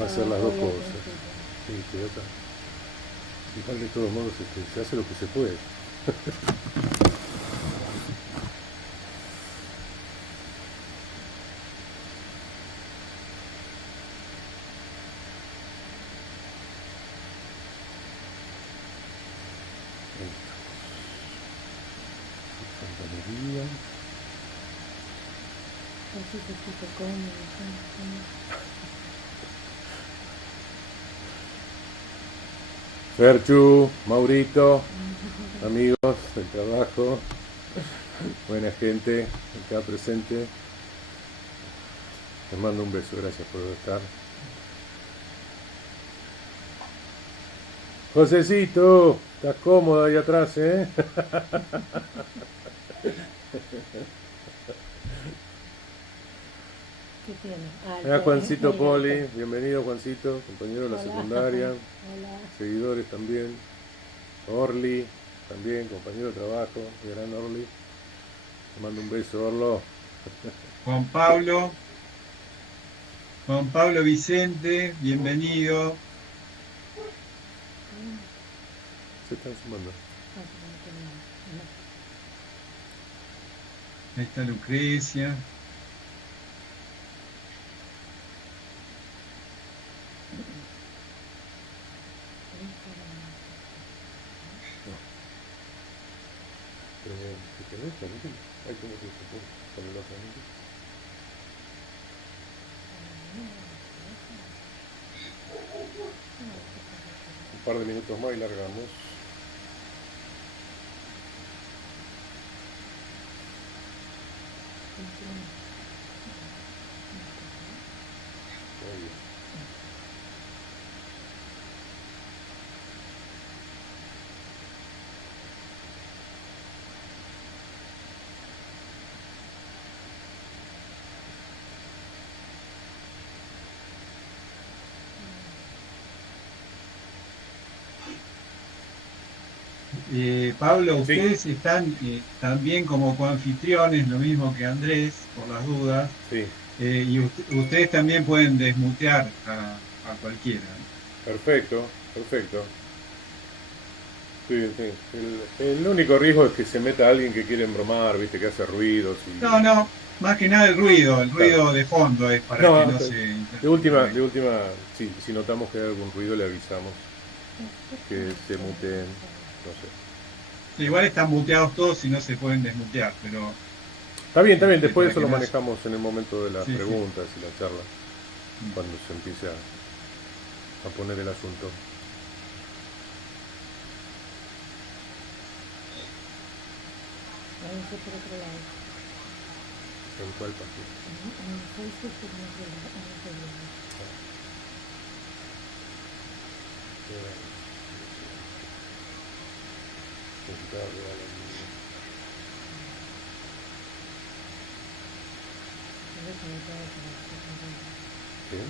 va a hacer las dos cosas. Sí, estoy acá. Igual de todos modos se hace lo que se puede. Fontanería. Así se puso cómodo. Ferchu, Maurito, amigos del trabajo, buena gente acá presente. Les mando un beso, gracias por estar. Josecito, estás cómodo ahí atrás, ¿eh? ¿Qué tiene? Acá Juancito Poli, bienvenido Juancito, compañero de la Hola. secundaria, Hola. seguidores también. Orly, también compañero de trabajo, gran Orly. Te mando un beso, Orlo. Juan Pablo Vicente, bienvenido. Se están sumando. Ahí está Lucrecia. ¿Qué tenés? Ahí tengo que poner los amigos. Un par de minutos más y largamos. Muy bien. Pablo, Sí. ustedes están también como coanfitriones, lo mismo que Andrés, por las dudas. Sí, Y ustedes también pueden desmutear a cualquiera. perfecto, perfecto. Sí, sí. El único riesgo es que se meta alguien que quiere embromar, viste, que hace ruidos y... No, más que nada el Claro. ruido de fondo es para que No, no se de interrumpa. última, sí, si notamos que hay algún ruido le avisamos que se muteen, no sé. Igual están muteados todos y no se pueden desmutear, pero Está bien, después para eso que lo no haya... manejamos en el momento de las Sí, sí. preguntas y la charla, cuando se empiece a poner el asunto. Vamos por otro lado. ¿En cuál parte? En el Facebook tenemos el ¿Bien?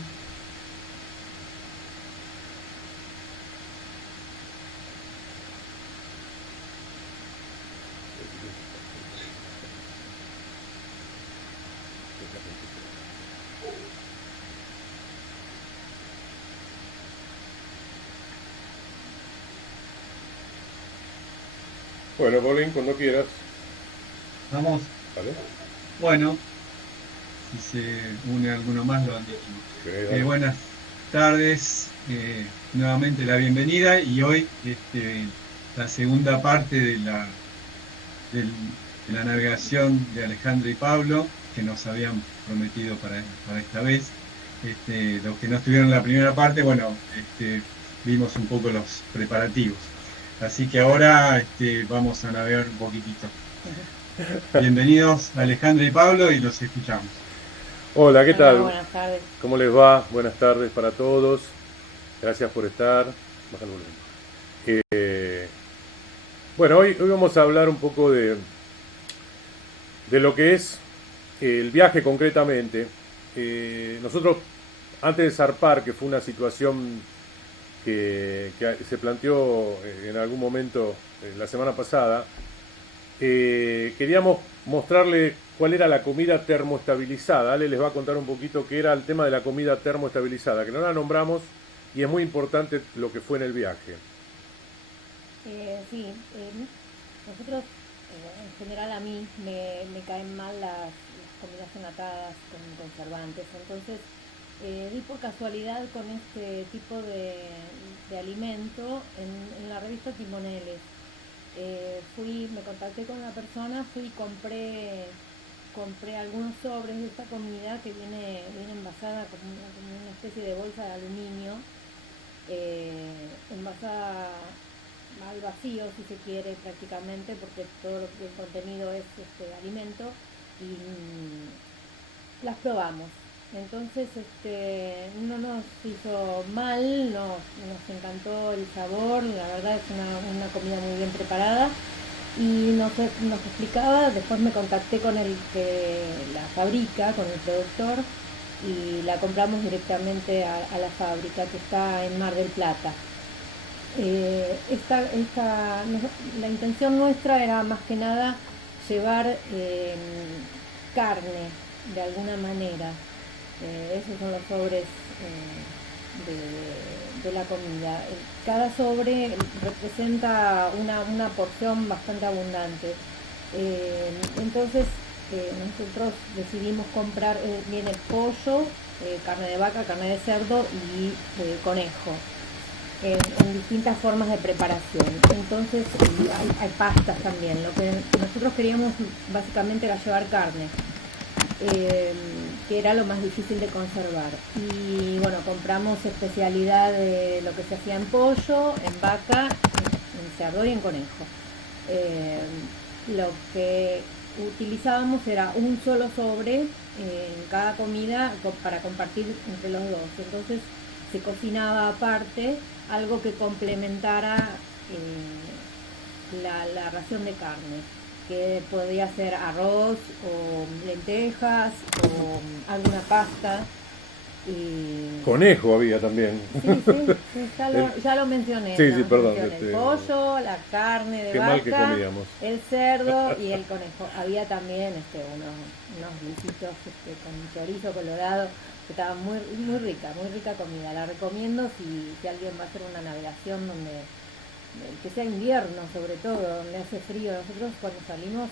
Bueno, Paulín, cuando quieras, Vamos, ¿vale? bueno, si se une alguno más lo admitimos. Sí, dale. Buenas tardes, nuevamente la bienvenida y hoy la segunda parte de la navegación de Alejandro y Pablo que nos habían prometido para esta vez. Los que no estuvieron en la primera parte, bueno, vimos un poco los preparativos. Así que ahora vamos a navegar un poquitito. Bienvenidos Alejandro y Pablo y los escuchamos. Hola, ¿qué tal? Buenas tardes. ¿Cómo les va? Buenas tardes para todos. Gracias por estar. Baja el volumen. Bueno, hoy vamos a hablar un poco de lo que es el viaje concretamente. Nosotros, antes de zarpar, que fue una situación que se planteó en algún momento la semana pasada, queríamos mostrarle cuál era la comida termoestabilizada. Ale les va a contar un poquito qué era el tema de la comida termoestabilizada, que no la nombramos y es muy importante lo que fue en el viaje. Sí, nosotros, en general a mí me caen mal las comidas enlatadas con conservantes, entonces di por casualidad con este tipo de alimento en la revista Timoneles. Me contacté con una persona, fui y compré algunos sobres de esta comida que viene envasada como una especie de bolsa de aluminio, envasada al vacío si se quiere prácticamente, porque todo el contenido es alimento, y las probamos. Entonces no nos hizo mal, nos encantó el sabor, la verdad es una comida muy bien preparada y nos explicaba. Después me contacté con el que la fabrica, con el productor, y la compramos directamente a la fábrica que está en Mar del Plata. La intención nuestra era más que nada llevar carne de alguna manera. Esos son los sobres de la comida. Cada sobre representa una porción bastante abundante. Entonces nosotros decidimos comprar, viene pollo, carne de vaca, carne de cerdo y conejo. En distintas formas de preparación. Entonces hay pastas también. Lo que nosotros queríamos básicamente era llevar carne, que era lo más difícil de conservar. Y bueno, compramos especialidad de lo que se hacía en pollo, en vaca, en cerdo y en conejo. Lo que utilizábamos era un solo sobre en cada comida para compartir entre los dos. Entonces se cocinaba aparte algo que complementara la ración de carne, que podía ser arroz o lentejas o alguna pasta. Conejo había también. Sí, ya lo mencioné. Sí, sí, perdón. El pollo, la carne de qué vaca, mal que comíamos. el cerdo y el conejo. Había también unos guisitos con chorizo colorado, que estaba muy rica comida. La recomiendo si alguien va a hacer una navegación donde que sea invierno, sobre todo, donde hace frío. Nosotros cuando salimos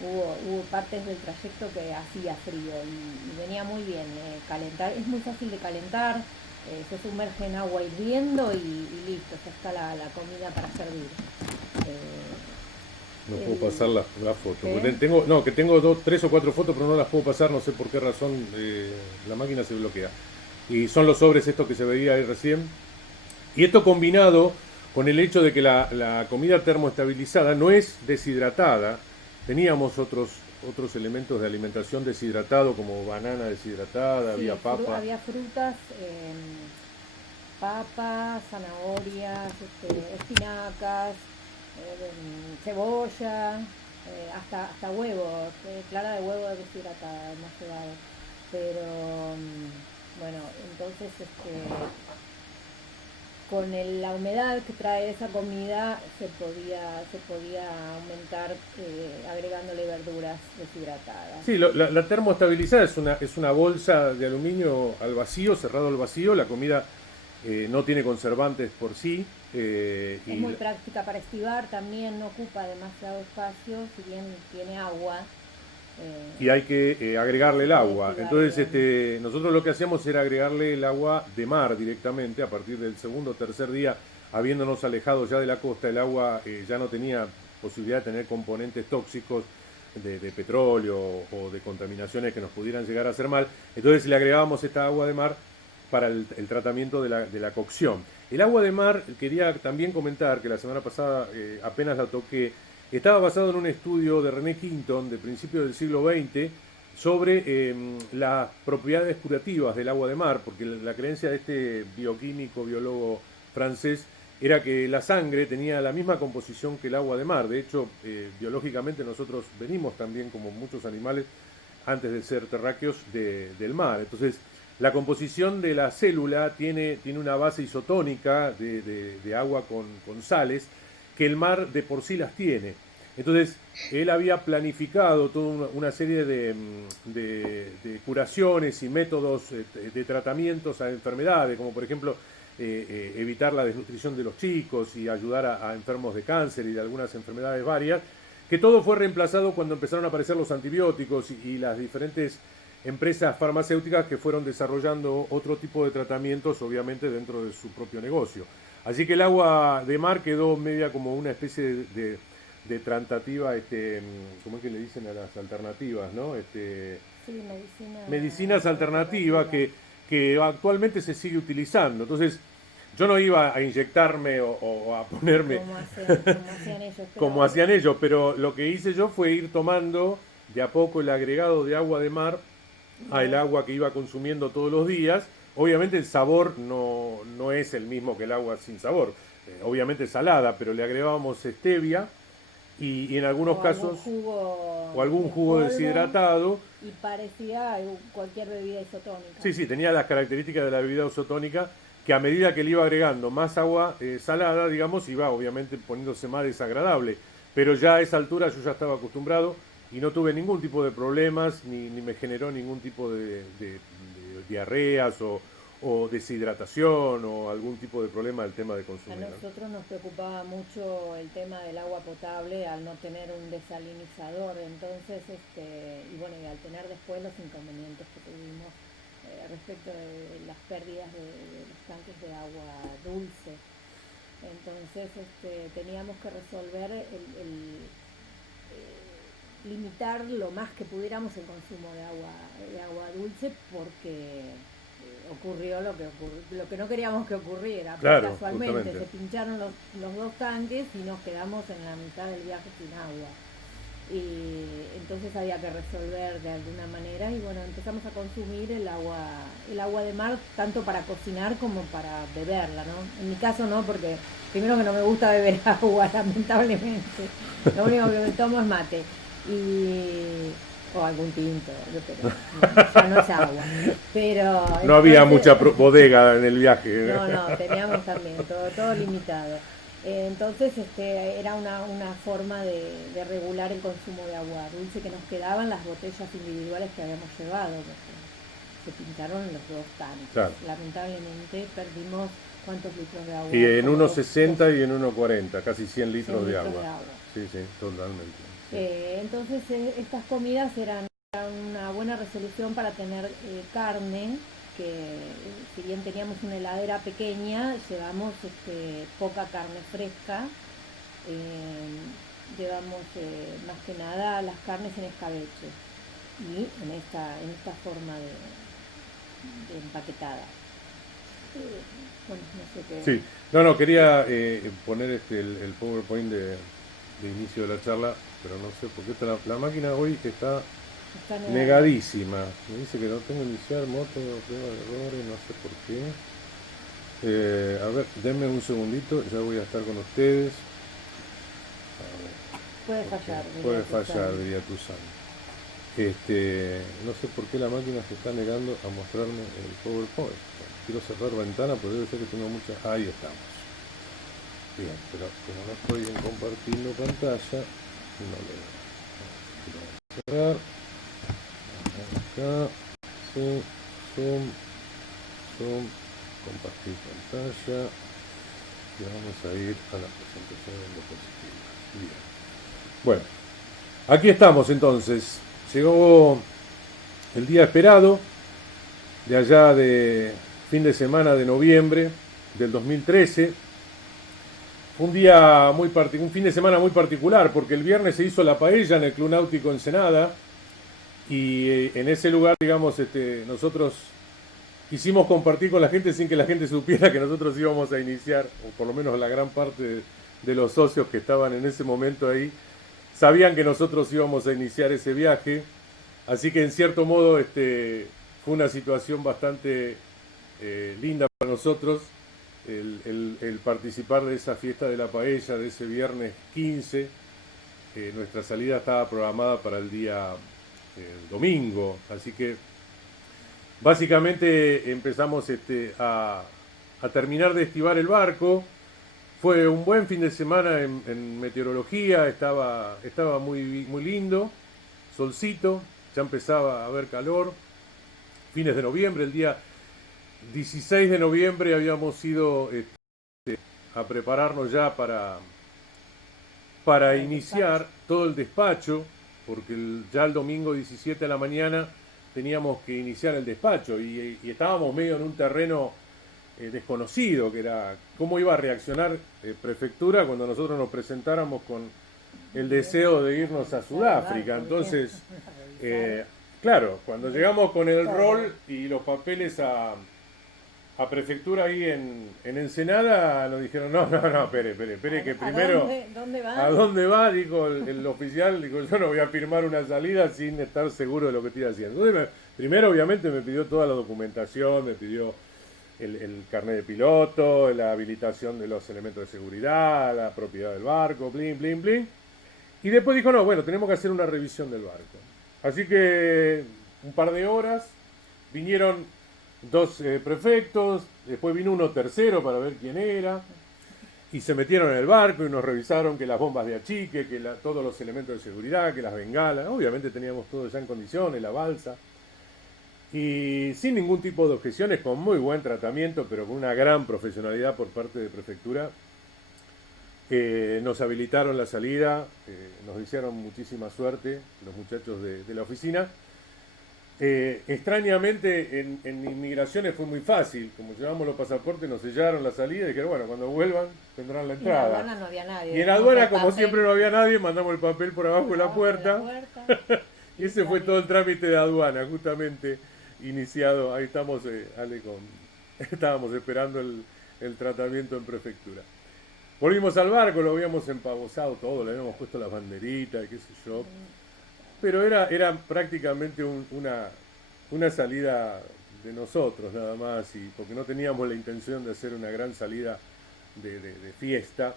hubo partes del trayecto que hacía frío y venía muy bien calentar. Es muy fácil de calentar, se sumerge en agua hirviendo y listo, ya está la comida para servir. No puedo pasar la foto. Tengo 3 o 4 fotos, pero no las puedo pasar, no sé por qué razón la máquina se bloquea. Y son los sobres estos que se veía ahí recién. Y esto combinado con el hecho de que la comida termoestabilizada no es deshidratada. Teníamos otros elementos de alimentación deshidratado, como banana deshidratada, Sí, había papa. había frutas, papas, zanahorias, espinacas, cebolla, hasta huevos, clara de huevo deshidratada hemos llevado. Pero bueno, entonces con la humedad que trae esa comida se podía aumentar agregándole verduras deshidratadas. Sí, la termoestabilizada es una bolsa de aluminio al vacío, cerrado al vacío. La comida no tiene conservantes por sí. Es muy práctica para estivar, también no ocupa demasiado espacio, si bien tiene agua. Y hay que agregarle el agua. Entonces nosotros lo que hacíamos era agregarle el agua de mar directamente. A partir del segundo o tercer día, habiéndonos alejado ya de la costa, el agua ya no tenía posibilidad de tener componentes tóxicos de petróleo o de contaminaciones que nos pudieran llegar a hacer mal. Entonces le agregábamos esta agua de mar para el tratamiento de la cocción. El agua de mar, quería también comentar que la semana pasada apenas la toqué, estaba basado en un estudio de René Quinton de principios del siglo XX sobre las propiedades curativas del agua de mar, porque la creencia de este bioquímico, biólogo francés, era que la sangre tenía la misma composición que el agua de mar. De hecho, biológicamente nosotros venimos también, como muchos animales, antes de ser terráqueos, del mar. Entonces, la composición de la célula tiene una base isotónica de agua con sales, que el mar de por sí las tiene. Entonces, él había planificado toda una serie de curaciones y métodos de tratamientos a enfermedades, como por ejemplo evitar la desnutrición de los chicos y ayudar a enfermos de cáncer y de algunas enfermedades varias, que todo fue reemplazado cuando empezaron a aparecer los antibióticos y las diferentes empresas farmacéuticas que fueron desarrollando otro tipo de tratamientos, obviamente dentro de su propio negocio. Así que el agua de mar quedó media como una especie de tratativa, ¿cómo es que le dicen a las alternativas, no? Sí, Medicinas alternativas que actualmente se sigue utilizando. Entonces, yo no iba a inyectarme o a ponerme como hacían ellos. como hacían ellos, pero lo que hice yo fue ir tomando de a poco el agregado de agua de mar al agua que iba consumiendo todos los días. Obviamente el sabor no es el mismo que el agua sin sabor. Obviamente salada, pero le agregábamos stevia y en algunos casos algún jugo deshidratado. Y parecía cualquier bebida isotónica. Sí, sí, tenía las características de la bebida isotónica que a medida que le iba agregando más agua salada, digamos, iba obviamente poniéndose más desagradable. Pero ya a esa altura yo ya estaba acostumbrado y no tuve ningún tipo de problemas, ni me generó ningún tipo de diarreas o deshidratación o algún tipo de problema del tema de consumo. A nosotros nos preocupaba mucho el tema del agua potable al no tener un desalinizador, entonces, y bueno, y al tener después los inconvenientes que tuvimos respecto de las pérdidas de los tanques de agua dulce. Entonces, teníamos que resolver limitar lo más que pudiéramos el consumo de agua dulce porque ocurrió lo que no queríamos que ocurriera. Claro, casualmente justamente. se pincharon los dos tanques y nos quedamos en la mitad del viaje sin agua. Y entonces había que resolver de alguna manera y bueno, empezamos a consumir el agua de mar tanto para cocinar como para beberla, ¿no? En mi caso no, porque primero que no me gusta beber agua, lamentablemente. Lo único que me tomo es mate o algún tinto, ya no es agua. Pero No había mucha bodega en el viaje. No, teníamos también todo limitado. Entonces era una forma de regular el consumo de agua dulce que nos quedaban las botellas individuales que habíamos llevado, porque se pintaron los dos tanques. Claro. Lamentablemente perdimos ¿cuántos litros de agua? Y en Como 1,60 y en 1,40, casi 100 litros de agua. Sí, totalmente. Sí. Entonces estas comidas eran una buena resolución para tener carne, que si bien teníamos una heladera pequeña, llevamos poca carne fresca, llevamos más que nada las carnes en escabeche y en esta forma de empaquetada. Bueno, no sé qué. Sí, no, quería poner el PowerPoint de inicio de la charla, pero no sé por qué la máquina hoy está negadísima. Me dice que no tengo iniciar moto, prueba de errores, no sé por qué. A ver, denme un segundito, ya voy a estar con ustedes. Puede fallar. Puede fallar, diría Tuzán. No sé por qué la máquina se está negando a mostrarme el PowerPoint. Quiero cerrar ventana, pero debe ser que tengo muchas. Ahí estamos. Bien, pero como no estoy compartiendo pantalla, no lo veo. Quiero cerrar. Acá, sí, zoom, compartir pantalla y vamos a ir a la presentación de diapositivas. Bien. Bueno, aquí estamos entonces. Llegó el día esperado de allá de fin de semana de noviembre del 2013. Fue un fin de semana muy particular porque el viernes se hizo la paella en el Club Náutico Ensenada. Y en ese lugar, digamos, nosotros quisimos compartir con la gente sin que la gente supiera que nosotros íbamos a iniciar, o por lo menos la gran parte de los socios que estaban en ese momento ahí, sabían que nosotros íbamos a iniciar ese viaje. Así que en cierto modo fue una situación bastante linda para nosotros el participar de esa fiesta de la paella, de ese viernes 15. Nuestra salida estaba programada para el día domingo, así que básicamente empezamos a terminar de estivar el barco. Fue un buen fin de semana en meteorología, estaba muy lindo, solcito, ya empezaba a haber calor. Fines de noviembre, el día 16 de noviembre habíamos ido a prepararnos ya para iniciar todo el despacho, porque ya el domingo 17 de la mañana teníamos que iniciar el despacho y estábamos medio en un terreno desconocido, que era cómo iba a reaccionar prefectura cuando nosotros nos presentáramos con el deseo de irnos a Sudáfrica. Entonces, claro, cuando llegamos con el rol y los papeles a prefectura ahí en Ensenada, nos dijeron, no, espere, que primero... ¿Dónde va? ¿A dónde va? Dijo el oficial, dijo, yo no voy a firmar una salida sin estar seguro de lo que estoy haciendo. Entonces, primero, obviamente, me pidió toda la documentación, me pidió el carnet de piloto, la habilitación de los elementos de seguridad, la propiedad del barco, blin. Y después dijo, no, bueno, tenemos que hacer una revisión del barco. Así que un par de horas, vinieron dos prefectos, después vino uno tercero para ver quién era, y se metieron en el barco y nos revisaron que las bombas de achique, que todos los elementos de seguridad, que las bengalas, obviamente teníamos todo ya en condiciones, la balsa, y sin ningún tipo de objeciones, con muy buen tratamiento, pero con una gran profesionalidad por parte de prefectura. Nos habilitaron la salida, nos hicieron muchísima suerte los muchachos de la oficina. Extrañamente en inmigraciones fue muy fácil, como llevamos los pasaportes, nos sellaron la salida y dijeron, bueno, cuando vuelvan tendrán la entrada. Y en aduana no había nadie. Y en aduana, como siempre no había nadie, mandamos el papel por abajo de la puerta. Y ese fue todo el trámite de aduana, justamente iniciado. Ahí estamos, Ale, estábamos esperando el tratamiento en prefectura. Volvimos al barco, lo habíamos empavosado todo, le habíamos puesto las banderitas, qué sé yo. Pero era prácticamente una salida de nosotros nada más, y porque no teníamos la intención de hacer una gran salida de fiesta.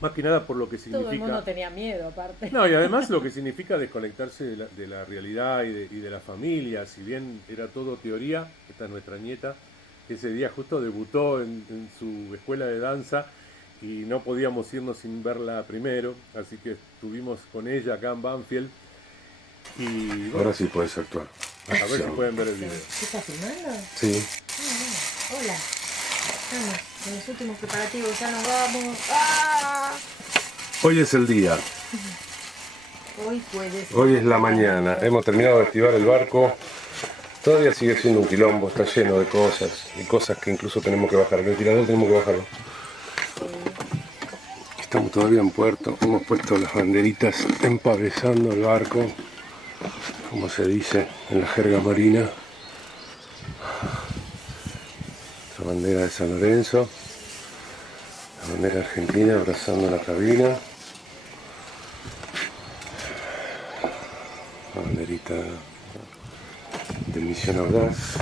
Más que nada por lo que significa... Todo el mundo tenía miedo, aparte. No, y además lo que significa desconectarse de la realidad y de la familia. Si bien era todo teoría, esta es nuestra nieta, ese día justo debutó en su escuela de danza y no podíamos irnos sin verla primero, así que estuvimos con ella acá en Banfield. Y bueno, ahora sí puedes actuar. A ver si pueden ver el video. ¿Qué estás filmando? Sí. Hola. Estamos en los últimos preparativos, ya nos vamos. ¡Ah! Hoy es el día. Hoy puede ser. Hoy es la mañana. Hemos terminado de activar el barco. Todavía sigue siendo un quilombo, está lleno de cosas. Y cosas que incluso tenemos que bajar. El ventilador tenemos que bajarlo. Estamos todavía en puerto. Hemos puesto las banderitas empavesando el barco, como se dice en la jerga marina. La bandera de San Lorenzo, la bandera argentina abrazando la cabina, la banderita de Misión Audaz,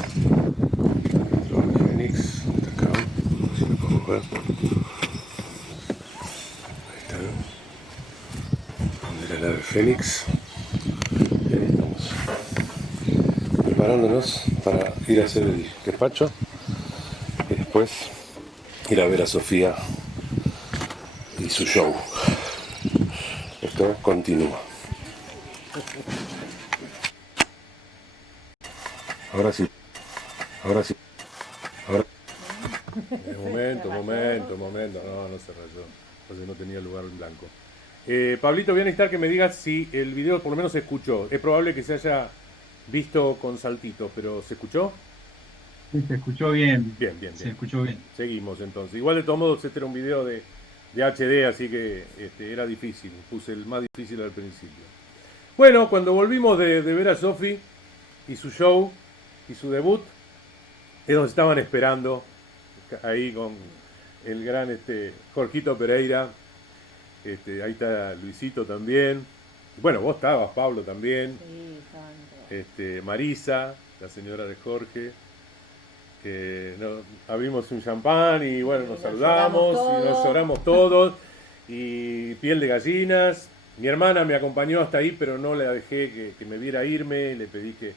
el Fénix, está acá, no sé si lo puedo ver. Ahí está, la bandera del Fénix. Y ahí estamos, preparándonos para ir a hacer el despacho y después ir a ver a Sofía y su show. Esto continúa. Ahora sí. Ahora. Momento, no se rayó, entonces no tenía lugar en blanco. Pablito, voy a necesitar que me digas si el video por lo menos se escuchó. Es probable que se haya visto con saltitos, pero ¿se escuchó? Sí, se escuchó bien. Bien. Se escuchó bien. Seguimos entonces. Igual de todos modos este era un video de HD, así que era difícil. Puse el más difícil al principio. Bueno, cuando volvimos de ver a Sofi y su show y su debut, nos estaban esperando ahí con el gran Jorgito Pereira. Ahí está Luisito también. Bueno, vos estabas, Pablo también. Sí, tanto. Marisa, la señora de Jorge. Abrimos un champán y bueno, nos saludamos y nos lloramos todos. Y piel de gallinas. Mi hermana me acompañó hasta ahí, pero no la dejé que me viera irme. Le pedí que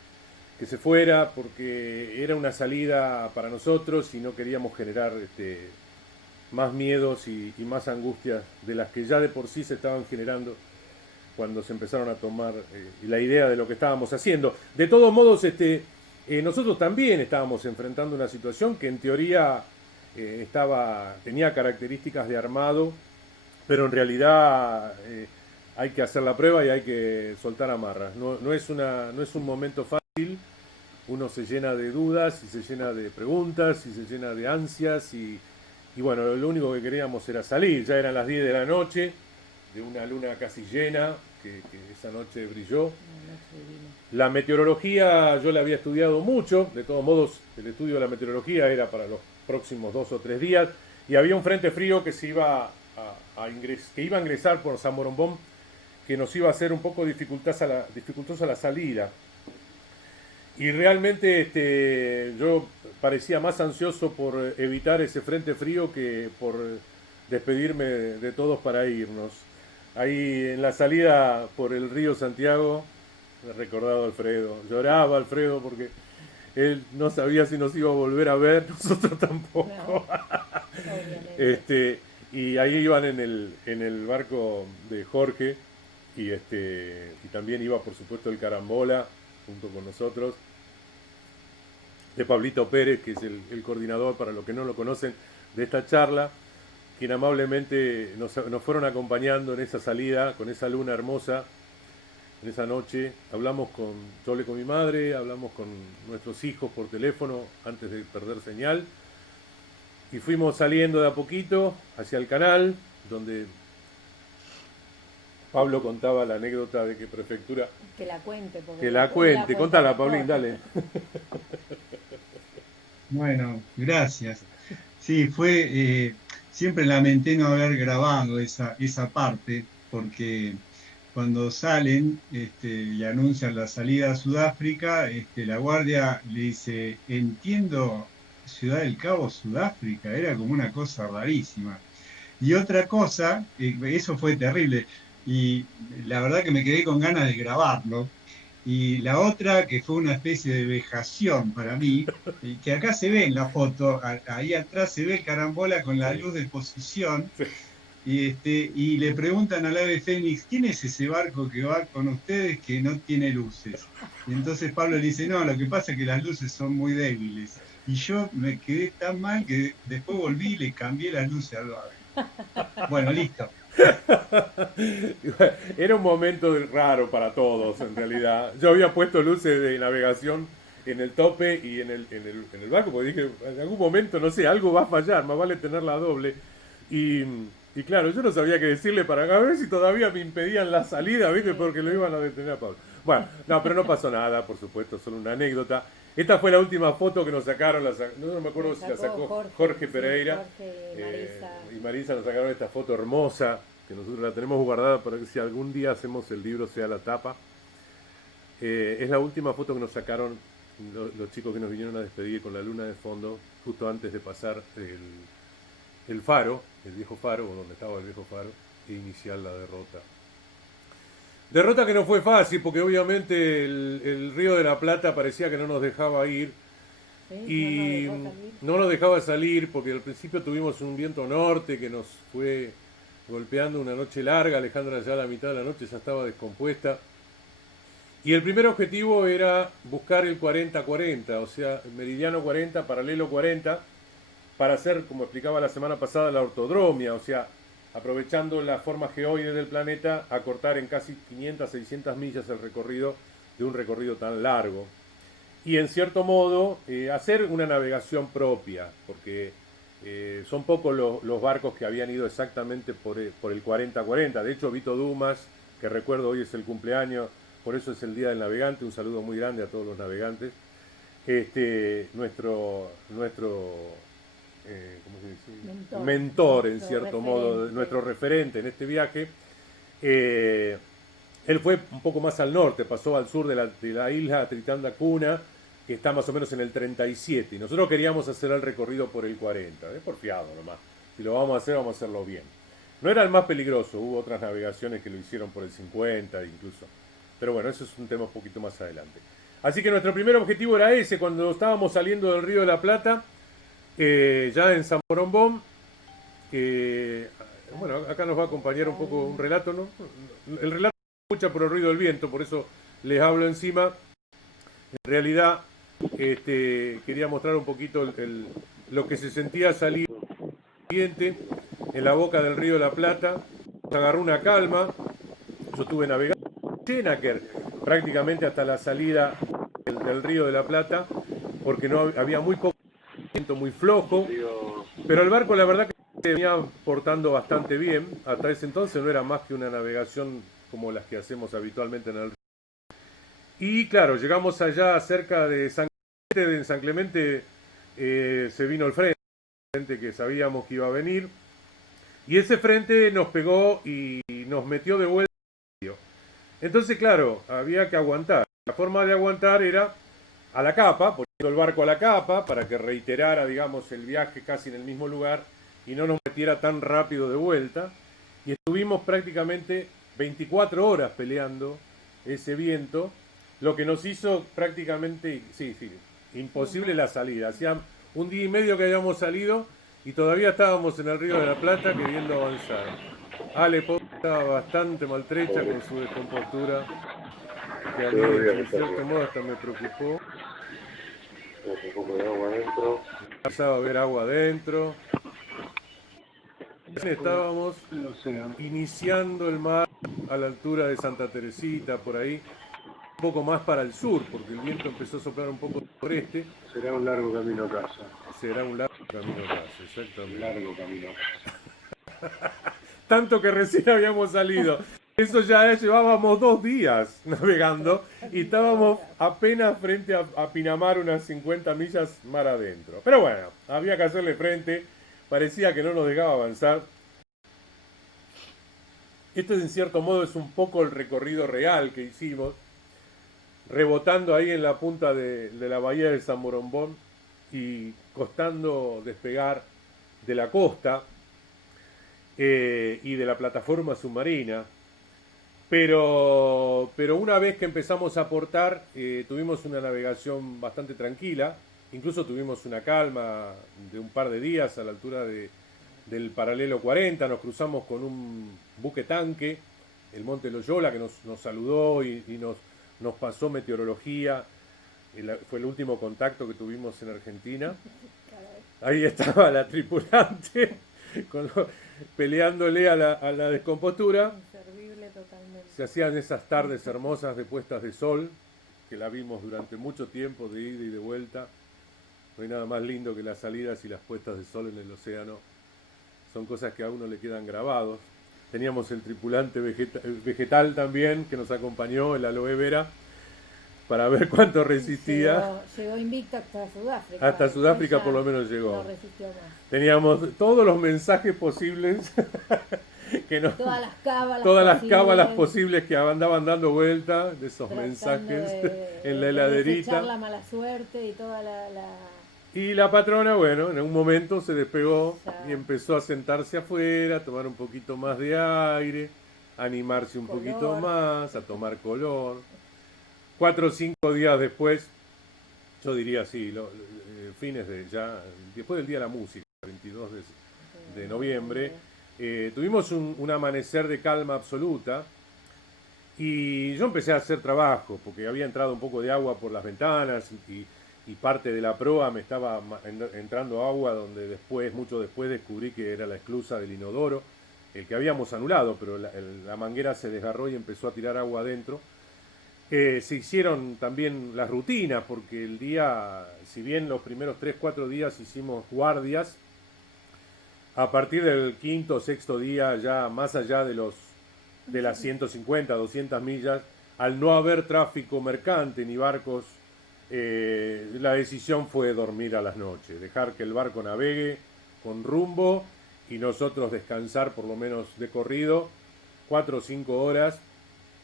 se fuera porque era una salida para nosotros y no queríamos generar más miedos y más angustias de las que ya de por sí se estaban generando cuando se empezaron a tomar la idea de lo que estábamos haciendo. De todos modos, nosotros también estábamos enfrentando una situación que en teoría tenía características de armado, pero en realidad hay que hacer la prueba y hay que soltar amarras. No es un momento fácil, uno se llena de dudas y se llena de preguntas y se llena de ansias y bueno, lo único que queríamos era salir. Ya eran las 10 de la noche, de una luna casi llena, que esa noche brilló. La meteorología yo la había estudiado mucho, de todos modos el estudio de la meteorología era para los próximos 2 o 3 días, y había un frente frío que que iba a ingresar por San Morombón, que nos iba a hacer un poco dificultosa la salida. Y realmente yo parecía más ansioso por evitar ese frente frío que por despedirme de todos para irnos. Ahí en la salida por el río Santiago, me he recordado a Alfredo. Lloraba Alfredo porque él no sabía si nos iba a volver a ver, nosotros tampoco. No, y ahí iban en el barco de Jorge y también iba por supuesto el Carambola junto con nosotros, de Pablito Pérez, que es el coordinador, para los que no lo conocen, de esta charla, quien amablemente nos fueron acompañando en esa salida, con esa luna hermosa, en esa noche. Yo hablé con mi madre, hablamos con nuestros hijos por teléfono antes de perder señal, y fuimos saliendo de a poquito hacia el canal, donde Pablo contaba la anécdota de que prefectura... Que la cuente. Que la cuente, contala, Pablín, dale. Bueno, gracias. Sí, siempre lamenté no haber grabado esa parte, porque cuando salen y anuncian la salida a Sudáfrica, la guardia le dice, entiendo, Ciudad del Cabo, Sudáfrica, era como una cosa rarísima. Y otra cosa, eso fue terrible, y la verdad que me quedé con ganas de grabarlo. Y la otra, que fue una especie de vejación para mí, que acá se ve en la foto, ahí atrás se ve el Carambola con la luz de exposición, y le preguntan al ave Fénix, ¿quién es ese barco que va con ustedes que no tiene luces? Y entonces Pablo le dice, no, lo que pasa es que las luces son muy débiles. Y yo me quedé tan mal que después volví y le cambié las luces al ave. Bueno, listo. Era un momento raro para todos, en realidad. Yo había puesto luces de navegación en el tope y en el barco, porque dije, en algún momento, no sé, algo va a fallar, más vale tenerla doble. Y claro, yo no sabía qué decirle para ver si todavía me impedían la salida, ¿viste? Porque lo iban a detener a Pablo. Bueno, no, pero no pasó nada, por supuesto, solo una anécdota. Esta fue la última foto que nos sacaron, no me acuerdo si la sacó Jorge Pereira. Y Marisa nos sacaron esta foto hermosa, que nosotros la tenemos guardada para que si algún día hacemos el libro sea la tapa. Es la última foto que nos sacaron los chicos que nos vinieron a despedir con la luna de fondo, justo antes de pasar el faro, el viejo faro, o donde estaba el viejo faro, e iniciar la derrota. Derrota que no fue fácil, porque obviamente el Río de la Plata parecía que no nos dejaba ir. ¿Sí? Y no nos dejaba salir porque al principio tuvimos un viento norte que nos fue golpeando una noche larga. Alejandra ya a la mitad de la noche ya estaba descompuesta. Y el primer objetivo era buscar el 40-40, o sea, el meridiano 40, paralelo 40, para hacer, como explicaba la semana pasada, la ortodromia, o sea, aprovechando la forma geoide del planeta, acortar en casi 500-600 millas el recorrido de un recorrido tan largo. Y en cierto modo, hacer una navegación propia, porque son pocos los barcos que habían ido exactamente por el 40-40. De hecho, Vito Dumas, que recuerdo hoy es el cumpleaños, por eso es el Día del Navegante, un saludo muy grande a todos los navegantes. Nuestro ¿cómo se dice? Mentor, en cierto modo, nuestro referente en este viaje. Él fue un poco más al norte, pasó al sur de la isla Tritanda Cuna, que está más o menos en el 37, y nosotros queríamos hacer el recorrido por el 40, porfiado nomás. Si lo vamos a hacerlo bien. No era el más peligroso, hubo otras navegaciones que lo hicieron por el 50 incluso. Pero bueno, eso es un tema un poquito más adelante. Así que nuestro primer objetivo era ese, cuando estábamos saliendo del Río de la Plata, ya en San Morombón, bueno, acá nos va a acompañar un poco un relato, ¿no? El relato se escucha por el ruido del viento, por eso les hablo encima. En realidad, quería mostrar un poquito lo que se sentía salir en la boca del río de la Plata. Se agarró una calma. Yo estuve navegando en Schenaker prácticamente hasta la salida del río de la Plata, porque no había muy poco viento, muy flojo, pero el barco la verdad que se venía portando bastante bien. Hasta ese entonces no era más que una navegación como las que hacemos habitualmente en el río. Y claro, llegamos allá cerca de San Clemente. En San Clemente se vino el frente que sabíamos que iba a venir, y ese frente nos pegó y nos metió de vuelta. Entonces, claro, había que aguantar. La forma de aguantar era a la capa, poniendo el barco a la capa para que reiterara, digamos, el viaje casi en el mismo lugar y no nos metiera tan rápido de vuelta. Y estuvimos prácticamente 24 horas peleando ese viento, lo que nos hizo prácticamente, sí, imposible la salida. Hacía un día y medio que habíamos salido y todavía estábamos en el Río de la Plata queriendo avanzar. Ale pobre, estaba bastante maltrecha con su descompostura, que a mí en cierto modo hasta me preocupó. Un poco de agua adentro. Empezaba a ver agua adentro. Estábamos iniciando el mar a la altura de Santa Teresita, por ahí, un poco más para el sur, porque el viento empezó a soplar un poco por este. Será un largo camino a casa. Será un largo camino a casa, exactamente. Un largo camino a casa. Tanto que recién habíamos salido. Eso ya llevábamos 2 días navegando y estábamos apenas frente a Pinamar, unas 50 millas mar adentro. Pero bueno, había que hacerle frente, parecía que no nos dejaba avanzar. Esto en cierto modo es un poco el recorrido real que hicimos, rebotando ahí en la punta de la bahía de San Borombón y costando despegar de la costa y de la plataforma submarina. Pero una vez que empezamos a aportar, tuvimos una navegación bastante tranquila, incluso tuvimos una calma de un par de días a la altura del paralelo 40, nos cruzamos con un buque tanque, el Monte Loyola, que nos saludó y nos pasó meteorología, fue el último contacto que tuvimos en Argentina. Ahí estaba la tripulante peleándole a la descompostura. Se hacían esas tardes hermosas de puestas de sol, que la vimos durante mucho tiempo, de ida y de vuelta. No hay nada más lindo que las salidas y las puestas de sol en el océano. Son cosas que a uno le quedan grabados. Teníamos el tripulante vegetal también, que nos acompañó, el aloe vera, para ver cuánto resistía. Llegó invicto hasta Sudáfrica. Hasta Sudáfrica por lo menos llegó. No resistió más. Teníamos todos los mensajes posibles. Todas las cábalas posibles que andaban dando vuelta de esos mensajes en la heladerita. La mala suerte y toda Y la patrona, bueno, en un momento se despegó y empezó a sentarse afuera, a tomar un poquito más de aire, a animarse un poquito más, a tomar color. 4 o 5 días después, yo diría así, fines después del Día de la Música, 22 de noviembre, tuvimos un amanecer de calma absoluta y yo empecé a hacer trabajo porque había entrado un poco de agua por las ventanas y parte de la proa me estaba entrando agua donde mucho después descubrí que era la esclusa del inodoro, el que habíamos anulado, pero la manguera se desgarró y empezó a tirar agua adentro. Se hicieron también las rutinas porque el día, si bien los primeros 3-4 días hicimos guardias, a partir del 5º o 6º día, ya más allá de las 150, 200 millas, al no haber tráfico mercante ni barcos, la decisión fue dormir a las noches, dejar que el barco navegue con rumbo y nosotros descansar por lo menos de corrido 4 o 5 horas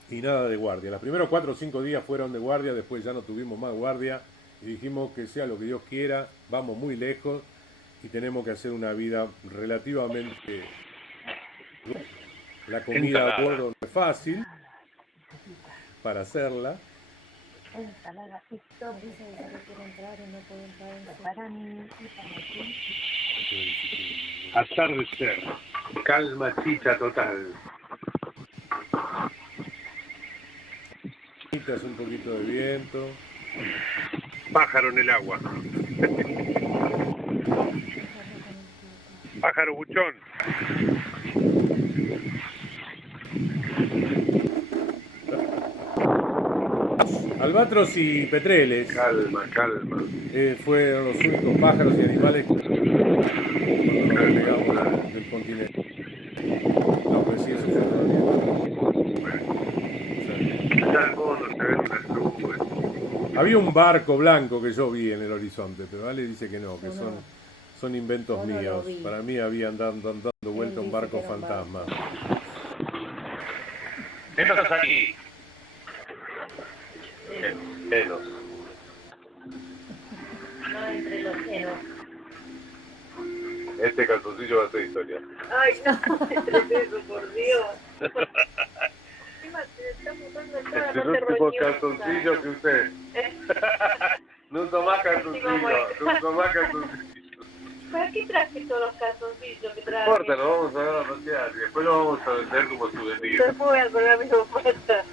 y nada de guardia. Los primeros 4 o 5 días fueron de guardia, después ya no tuvimos más guardia y dijimos que sea lo que Dios quiera, vamos muy lejos y tenemos que hacer una vida relativamente... La comida a bordo no es fácil para hacerla. Dice que quiere entrar y no puede entrar en su... Atardecer. Calma chicha total. Un poquito de viento. Pájaro en el agua. Pájaro buchón. Albatros y petreles Calma, calma. fueron los únicos pájaros y animales cuando nos despegamos del continente. No, pues sí, eso fue Allá al fondo se ven unas nubes. Había un barco blanco que yo vi en el horizonte, pero Ale dice que no, que son inventos Yo no lo míos. vi. Para mí había dando vuelta un dice barco que era un fantasma. Menos aquí. Menos. No entre los senos. Este calzoncillo va a ser historia. Ay, no, entre eso, por Dios. Encima te estás usando el Es el último calzoncillo que usted. No uso más calzoncillo. No uso más calzoncillo. ¿Para qué traje todos los calzoncillos que No traje? importa, lo vamos a rociar y después lo vamos a vender como souvenir. Después voy a colgar mis ofertas.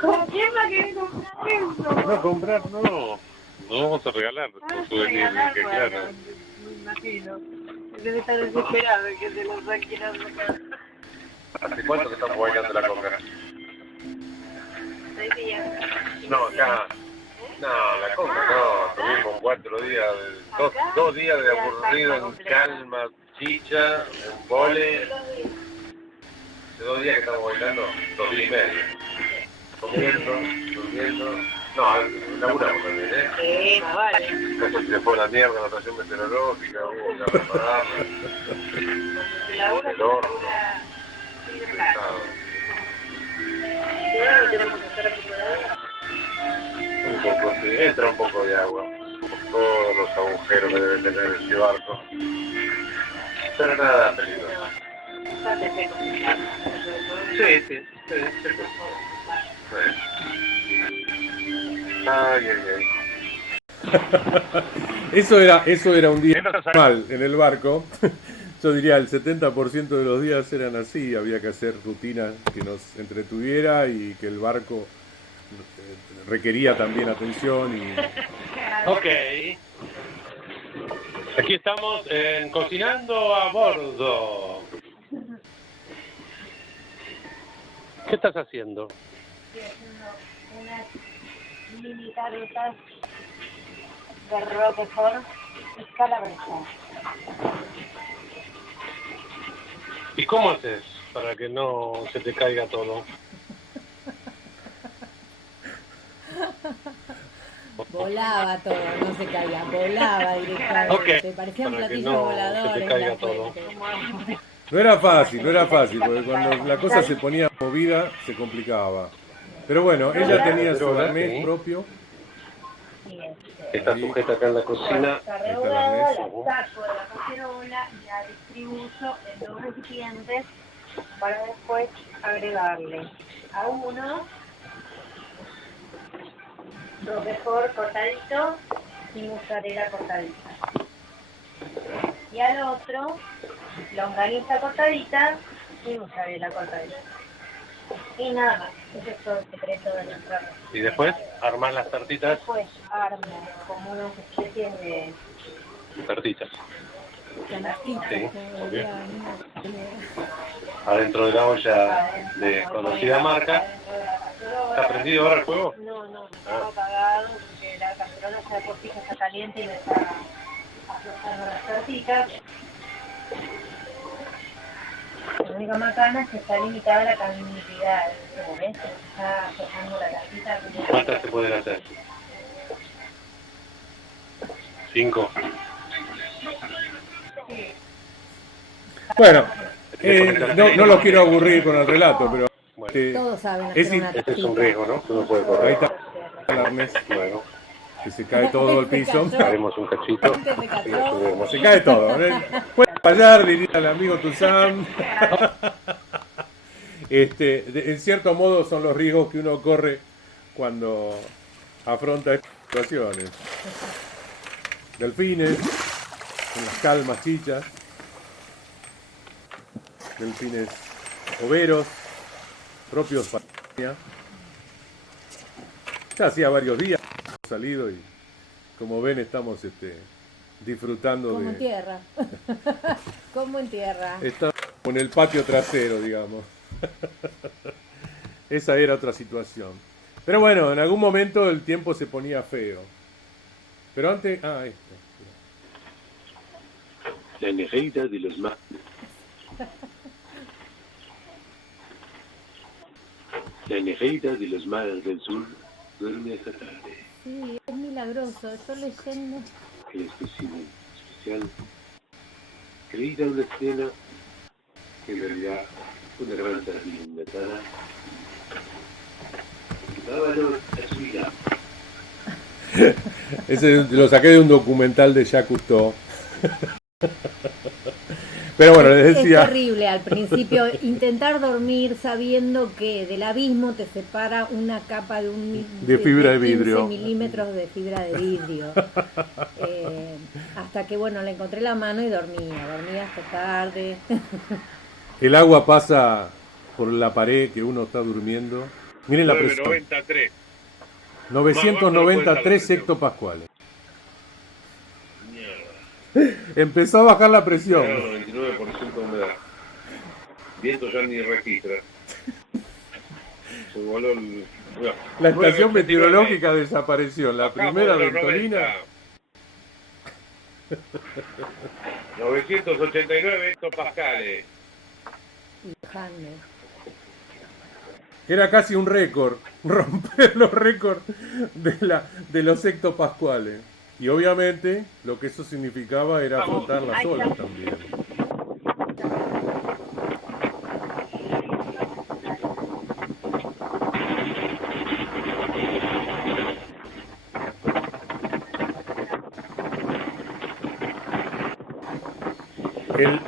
¿Con quién va a querer comprar eso? No, comprar no. Lo vamos a regalar como souvenir, regalar, que bueno, claro. me imagino. Debe estar desesperado de que se lo saquen a sacar. ¿Hace cuánto que estamos bailando la conga? 6 días. No, acá. No, la conga no. Tuvimos 4 días, dos días de aburrido en calma, chicha, en vole. Hace 2 días que estamos bailando, 2 días y medio. Comiendo, durmiendo. No, laburamos también, ¿eh? Sí, más vale. Casi se fue la mierda la estación meteorológica, hubo que repararla. Se labura, se Calor. labura. Sí, de plata. Pesado. Cuidado, tenemos que estar recuperados. Un poco, sí, entra un poco de agua. Por todos los agujeros que debe tener este barco. Pero nada peligroso. Bastante seco. Sí. Bueno. Ay. Eso era un día normal en el barco. Yo diría el 70% de los días eran así, había que hacer rutinas que nos entretuviera y que el barco requería también atención y Ok. Aquí estamos en Cocinando a Bordo. ¿Qué estás haciendo? Estoy haciendo unas mini tartas de Roquefort y calabresa. ¿Y cómo haces para que no se te caiga todo? Volaba todo, no se caía, volaba directamente. Ok. Parecían Para que platillos no voladores. se te caiga la todo. fuente. no era fácil, porque cuando la cosa se ponía movida se complicaba. Pero bueno, ella tenía su arnés Sí. propio. Está sujeta acá en la cocina. Está rehogadora, la saco de la cacerola y la distribuyo en 2 recipientes para después agregarle a uno Roquefort cortadito y mozzarella cortadita. Y al otro, longaniza cortadita y mozzarella cortadita. Y nada más, ese es todo el secreto de nuestra receta. Y después armar las tartitas. Después armo como unas especies de Tartitas. Canastitas, Sí, como ok. diría, Adentro de la olla de conocida marca. ¿Está prendido ahora el fuego? No, estaba apagado porque la cacerola ya de por sí ya está caliente y me está aflojando las tortitas. La única macana es que está limitada la cantidad en este momento, está aflojando la latita. ¿Cuántas se pueden hacer? 5. Bueno, no los quiero aburrir con el relato, pero Bueno, todos saben Es hacer una ese es un tortita. riesgo, ¿no? Que uno puede ahí correr. está el arnés Bueno, que se cae todo el piso. haremos un cachito. Antes se y cayó. lo subimos. Se cae todo. Puede fallar, diría el amigo Tuzán. En cierto modo son los riesgos que uno corre cuando afronta estas situaciones. Delfines, en las calmas chichas, delfines overos, propios para España. Ya hacía varios días que hemos salido y como ven estamos disfrutando Como de... en tierra. Como en tierra. Estamos en el patio trasero, digamos. Esa era otra situación. Pero bueno, en algún momento el tiempo se ponía feo. Pero antes... La nereida de los mares. La nereida de los mares del sur duerme esta tarde. Sí, es milagroso. Yo leyendo. El espécimen especial creída una escena que en realidad fue una gran sardina enlatada que daba valor a su vida. Ese lo saqué de un documental de Jacques Cousteau. Pero bueno, les decía... Es terrible al principio intentar dormir sabiendo que del abismo te separa una capa de fibra de 15 vidrio. milímetros de fibra de vidrio. Hasta que bueno, le encontré la mano y dormía hasta tarde. El agua pasa por la pared que uno está durmiendo. Miren la presión. 993. 993 hectopascuales. Empezó a bajar la presión. 99% de humedad. Viento ya ni registra. Se voló el... La estación meteorológica desapareció. La primera Bajamos de los ventolina. 989 hectopascales. Y bajando. Era casi un récord. Romper los récords de los hectopascuales. Y obviamente lo que eso significaba era afrontar las olas también.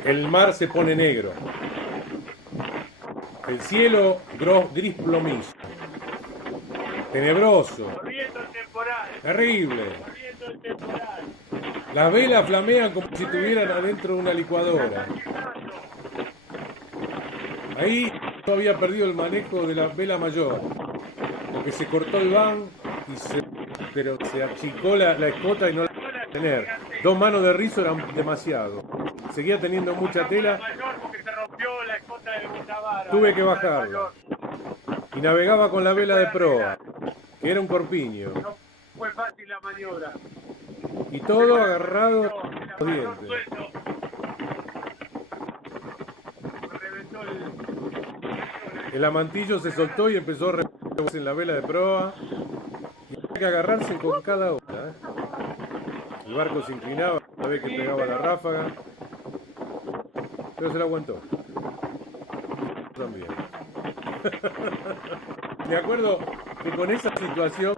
El mar se pone negro. El cielo gris plomizo. Tenebroso. Terrible. Las velas flamean como si estuvieran adentro de una licuadora. Ahí yo había perdido el manejo de la vela mayor, porque se cortó el van pero se achicó la escota y no la podía tener. 2 manos de rizo eran demasiado. Seguía teniendo mucha tela. Tuve que bajarla. Y navegaba con la vela de proa, que era un corpiño. Fue fácil la maniobra. Y todo agarrado a los dientes. El amantillo se soltó y empezó a revolverse en la vela de proa. Y había que agarrarse con cada ola. El barco se inclinaba cada vez que pegaba la ráfaga. Pero se la aguantó. También. Me acuerdo que con esa situación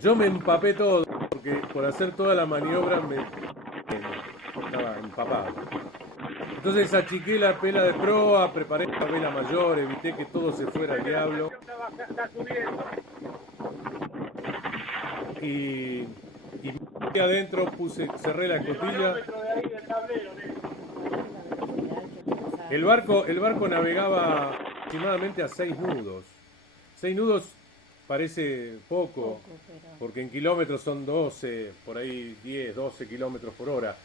yo me empapé todo, porque por hacer toda la maniobra estaba empapado. Entonces achiqué la vela de proa, preparé la vela mayor, evité que todo se fuera al diablo. Y adentro cerré la escotilla. El barco navegaba aproximadamente a 6 nudos. 6 nudos parece poco, porque en kilómetros son 12, por ahí 10, 12 kilómetros por hora.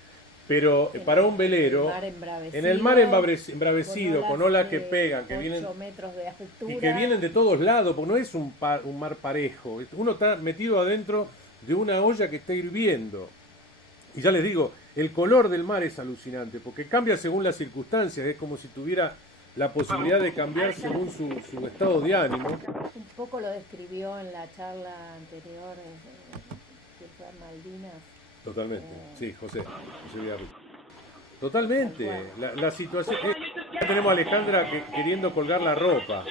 Pero para un velero, en el mar embravecido, con olas que pegan, que vienen, metros de altura, y que vienen de todos lados, porque no es un mar parejo. Uno está metido adentro de una olla que está hirviendo. Y ya les digo, el color del mar es alucinante, porque cambia según las circunstancias, es como si tuviera la posibilidad de cambiar según su estado de ánimo. Un poco lo describió en la charla anterior, que fue a Malvinas. Totalmente, sí, José Villarruel. Totalmente, la situación... ya tenemos a Alejandra queriendo colgar la ropa,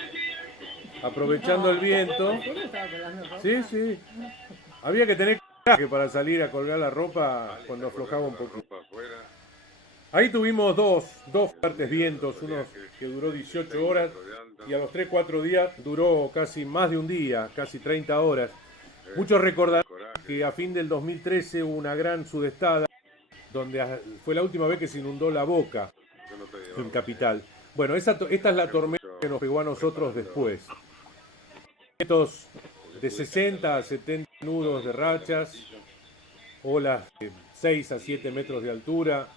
aprovechando el viento. ¿En serio estaba colgando ropa? Sí, sí. Había que tener coraje para salir a colgar la ropa cuando aflojaba un poco. Ahí tuvimos dos fuertes vientos, uno que duró 18 horas y a los 3-4 días duró casi más de un día, casi 30 horas. Muchos recordarán que a fin del 2013 hubo una gran sudestada donde fue la última vez que se inundó La Boca en Capital. Bueno, esta es la tormenta que nos pegó a nosotros después. Vientos de 60 a 70 nudos de rachas, olas de 6 a 7 metros de altura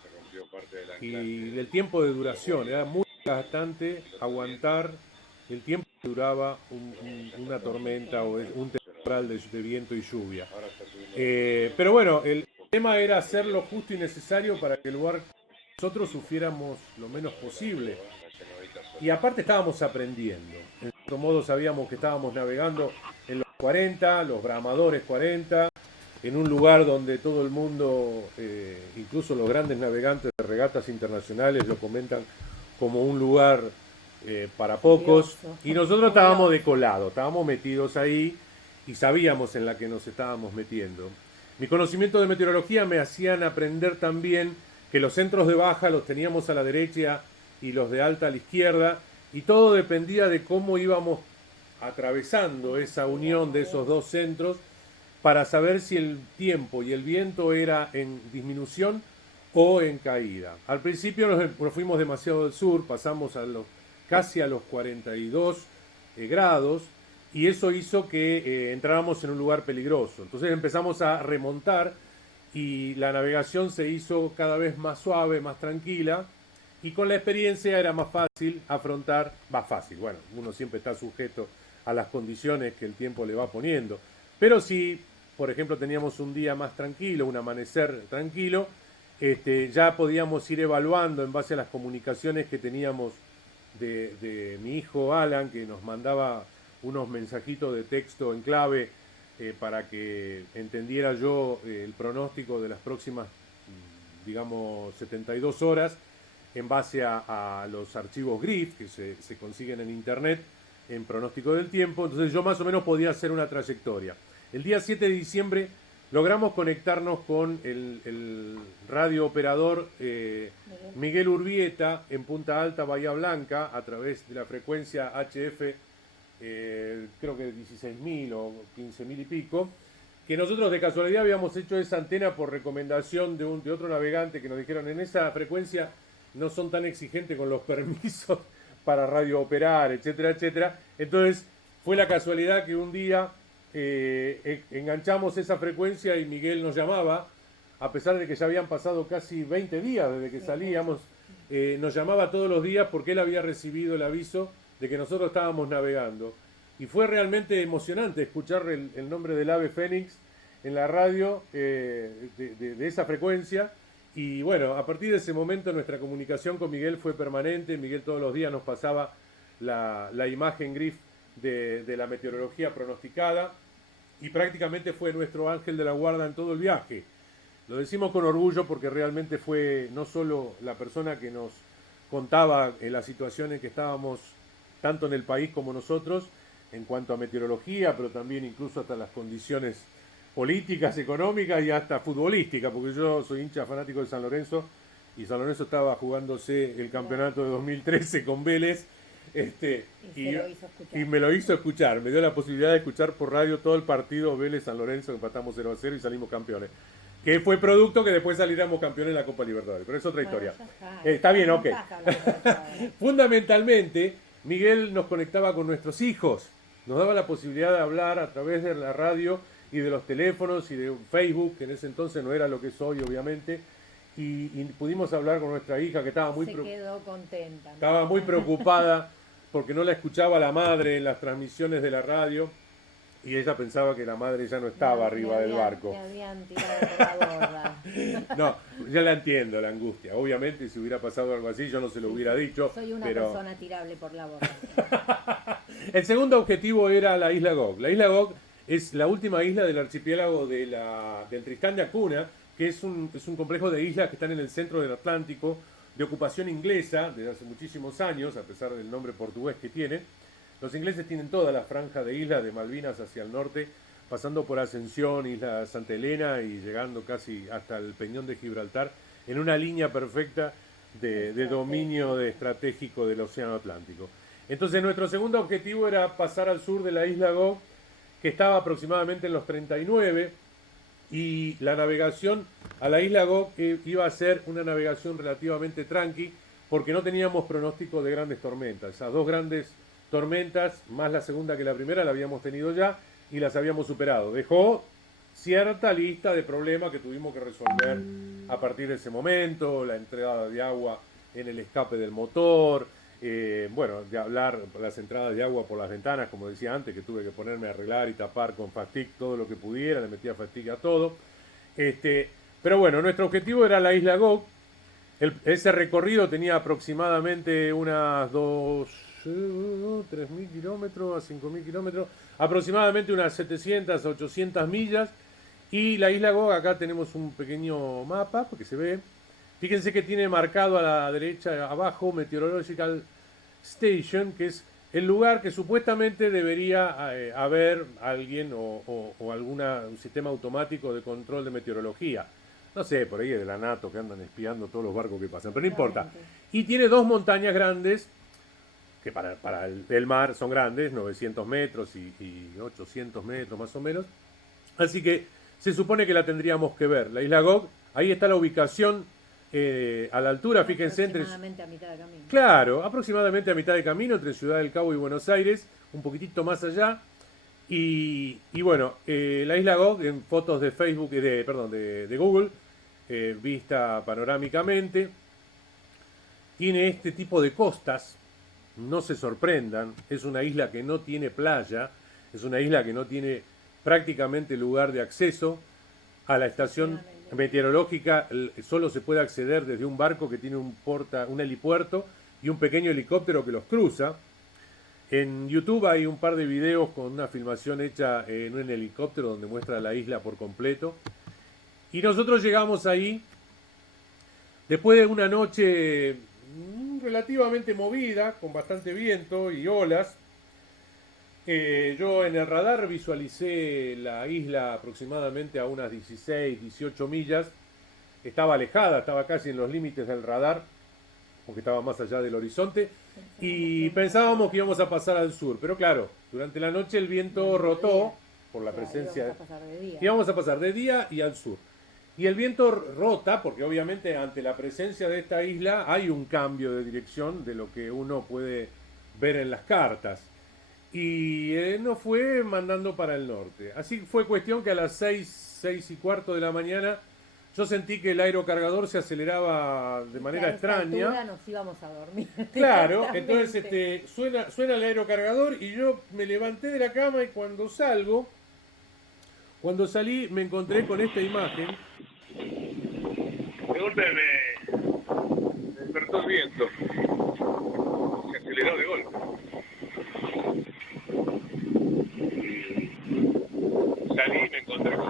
y el tiempo de duración. Era muy desgastante aguantar el tiempo que duraba una tormenta o un temporal de viento y lluvia. Pero bueno, el tema era hacer lo justo y necesario para que el lugar nosotros sufriéramos lo menos posible. Y aparte estábamos aprendiendo. En cierto modo sabíamos que estábamos navegando en los 40, los bramadores 40, en un lugar donde todo el mundo, incluso los grandes navegantes de regatas internacionales, lo comentan como un lugar para pocos. Y nosotros estábamos de colado, estábamos metidos ahí y sabíamos en la que nos estábamos metiendo. Mi conocimiento de meteorología me hacían aprender también que los centros de baja los teníamos a la derecha y los de alta a la izquierda, y todo dependía de cómo íbamos atravesando esa unión de esos dos centros para saber si el tiempo y el viento era en disminución o en caída. Al principio nos fuimos demasiado del sur, pasamos casi a los 42 grados, y eso hizo que entráramos en un lugar peligroso. Entonces empezamos a remontar y la navegación se hizo cada vez más suave, más tranquila, y con la experiencia era más fácil afrontar, bueno, uno siempre está sujeto a las condiciones que el tiempo le va poniendo, pero si, por ejemplo, teníamos un día más tranquilo, un amanecer tranquilo, ya podíamos ir evaluando en base a las comunicaciones que teníamos de mi hijo Alan, que nos mandaba unos mensajitos de texto en clave para que entendiera yo el pronóstico de las próximas, digamos, 72 horas, en base a los archivos GRIF que se consiguen en internet en pronóstico del tiempo. Entonces yo más o menos podía hacer una trayectoria. El día 7 de diciembre logramos conectarnos con el radio operador Miguel Urbieta en Punta Alta, Bahía Blanca, a través de la frecuencia HF, creo que 16.000 o 15.000 y pico, que nosotros de casualidad habíamos hecho esa antena por recomendación de otro navegante, que nos dijeron en esa frecuencia no son tan exigentes con los permisos para radio operar, etcétera, etcétera. Entonces fue la casualidad que un día enganchamos esa frecuencia y Miguel nos llamaba, a pesar de que ya habían pasado casi 20 días desde que salíamos, nos llamaba todos los días porque él había recibido el aviso de que nosotros estábamos navegando. Y fue realmente emocionante escuchar el nombre del ave Fénix en la radio de esa frecuencia. Y bueno, a partir de ese momento nuestra comunicación con Miguel fue permanente. Miguel todos los días nos pasaba la imagen GRIF de la meteorología pronosticada y prácticamente fue nuestro ángel de la guarda en todo el viaje. Lo decimos con orgullo porque realmente fue no solo la persona que nos contaba en la situación en que estábamos, tanto en el país como nosotros, en cuanto a meteorología, pero también incluso hasta las condiciones políticas, económicas y hasta futbolísticas, porque yo soy hincha fanático de San Lorenzo y San Lorenzo estaba jugándose el campeonato de 2013 con Vélez, y me lo hizo escuchar, me dio la posibilidad de escuchar por radio todo el partido Vélez-San Lorenzo, empatamos 0-0 y salimos campeones, que fue producto que después saliéramos campeones en la Copa Libertadores, pero es otra historia. Está bien, ok. Fundamentalmente, Miguel nos conectaba con nuestros hijos, nos daba la posibilidad de hablar a través de la radio y de los teléfonos y de Facebook, que en ese entonces no era lo que es hoy, obviamente, y pudimos hablar con nuestra hija, que estaba quedó contenta, ¿no? Estaba muy preocupada porque no la escuchaba la madre en las transmisiones de la radio, y ella pensaba que la madre ya no estaba arriba del barco. Me habían tirado por la borda. No, ya la entiendo, la angustia. Obviamente, si hubiera pasado algo así, yo no se lo hubiera dicho. Soy una persona tirable por la borda. El segundo objetivo era la isla Gog. La isla Gog es la última isla del archipiélago del Tristán de Acuna, que es un complejo de islas que están en el centro del Atlántico, de ocupación inglesa desde hace muchísimos años, a pesar del nombre portugués que tiene. Los ingleses tienen toda la franja de islas de Malvinas hacia el norte, pasando por Ascensión, Isla Santa Elena y llegando casi hasta el Peñón de Gibraltar, en una línea perfecta de dominio estratégico del Océano Atlántico. Entonces nuestro segundo objetivo era pasar al sur de la isla Gog, que estaba aproximadamente en los 39, y la navegación a la isla Gog iba a ser una navegación relativamente tranqui, porque no teníamos pronóstico de grandes tormentas. Esas dos grandes tormentas, más la segunda que la primera, la habíamos tenido ya y las habíamos superado. Dejó cierta lista de problemas que tuvimos que resolver a partir de ese momento, la entrada de agua en el escape del motor, bueno, de hablar las entradas de agua por las ventanas, como decía antes, que tuve que ponerme a arreglar y tapar con Fastic todo lo que pudiera, le metía Fastic a todo. Pero bueno, nuestro objetivo era la isla Gog. Ese recorrido tenía aproximadamente unas 3.000 kilómetros a 5.000 kilómetros, aproximadamente unas 700 a 800 millas. Y la isla Gog, acá tenemos un pequeño mapa, porque se ve. Fíjense que tiene marcado a la derecha abajo Meteorological Station, que es el lugar que supuestamente debería haber alguien o un sistema automático de control de meteorología. No sé, por ahí es de la NATO que andan espiando todos los barcos que pasan, pero no importa. Y tiene dos montañas grandes, que para el mar son grandes, 900 metros y 800 metros más o menos. Así que se supone que la tendríamos que ver. La isla Gog, ahí está la ubicación a la altura, fíjense. Aproximadamente a mitad de camino. Claro, aproximadamente a mitad de camino entre Ciudad del Cabo y Buenos Aires, un poquitito más allá. Y bueno, la isla Gog en fotos de Facebook, de Google, vista panorámicamente, tiene este tipo de costas. No se sorprendan, es una isla que no tiene playa, es una isla que no tiene prácticamente lugar de acceso a la estación meteorológica. Solo se puede acceder desde un barco que tiene un helipuerto y un pequeño helicóptero que los cruza. En YouTube hay un par de videos con una filmación hecha en un helicóptero donde muestra la isla por completo. Y nosotros llegamos ahí después de una noche relativamente movida, con bastante viento y olas. Yo en el radar visualicé la isla aproximadamente a unas 16, 18 millas. Estaba alejada, estaba casi en los límites del radar, porque estaba más allá del horizonte. Y pensábamos que íbamos a pasar al sur. Pero claro, durante la noche el viento rotó por la presencia. Íbamos a pasar de día y al sur. Y el viento rota porque obviamente ante la presencia de esta isla hay un cambio de dirección de lo que uno puede ver en las cartas. Y nos fue mandando para el norte. Así fue cuestión que a las 6 y cuarto de la mañana yo sentí que el aerocargador se aceleraba de manera extraña. Nos íbamos a dormir. Claro, entonces suena el aerocargador y yo me levanté de la cama y cuando salí me encontré con esta imagen. De golpe me despertó el viento. Se aceleró de golpe. Salí y me encontré con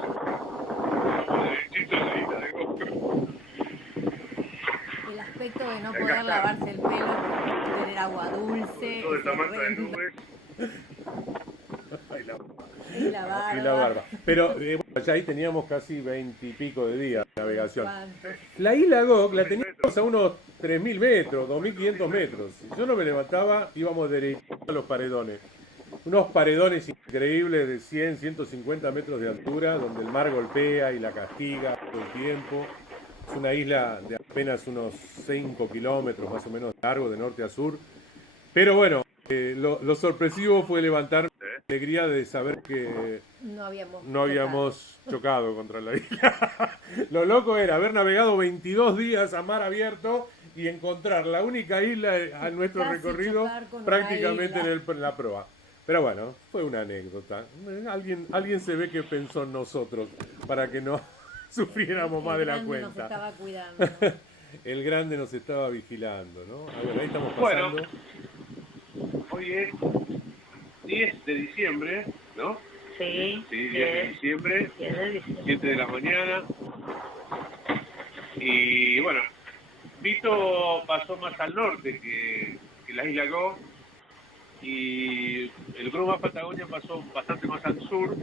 el aspecto de no poder lavarse el pelo, tener agua dulce, todo el tamaño de nubes. y la barba. Pero bueno, ya ahí teníamos casi 20 y pico de días de navegación. La isla Gog la teníamos a unos 3.000 metros, 2.500 metros. Si yo no me levantaba, íbamos derecho a los paredones. Unos paredones increíbles de 100, 150 metros de altura, donde el mar golpea y la castiga todo el tiempo. Es una isla de apenas unos 5 kilómetros más o menos de largo, de norte a sur. Pero bueno, lo sorpresivo fue levantarme la alegría de saber que no habíamos chocado contra la isla. Lo loco era haber navegado 22 días a mar abierto y encontrar la única isla a nuestro recorrido prácticamente en la proa. Pero bueno, fue una anécdota. Alguien se ve que pensó en nosotros para que no sufriéramos más de la cuenta. Nos estaba cuidando. El grande nos estaba vigilando, ¿no? A ver, ahí estamos pasando. Bueno, hoy es 10 de diciembre, ¿no? Sí, 10 de diciembre, 7 de la mañana. Y bueno, Vito pasó más al norte que la isla Gog. Y el Gruma Patagonia pasó bastante más al sur.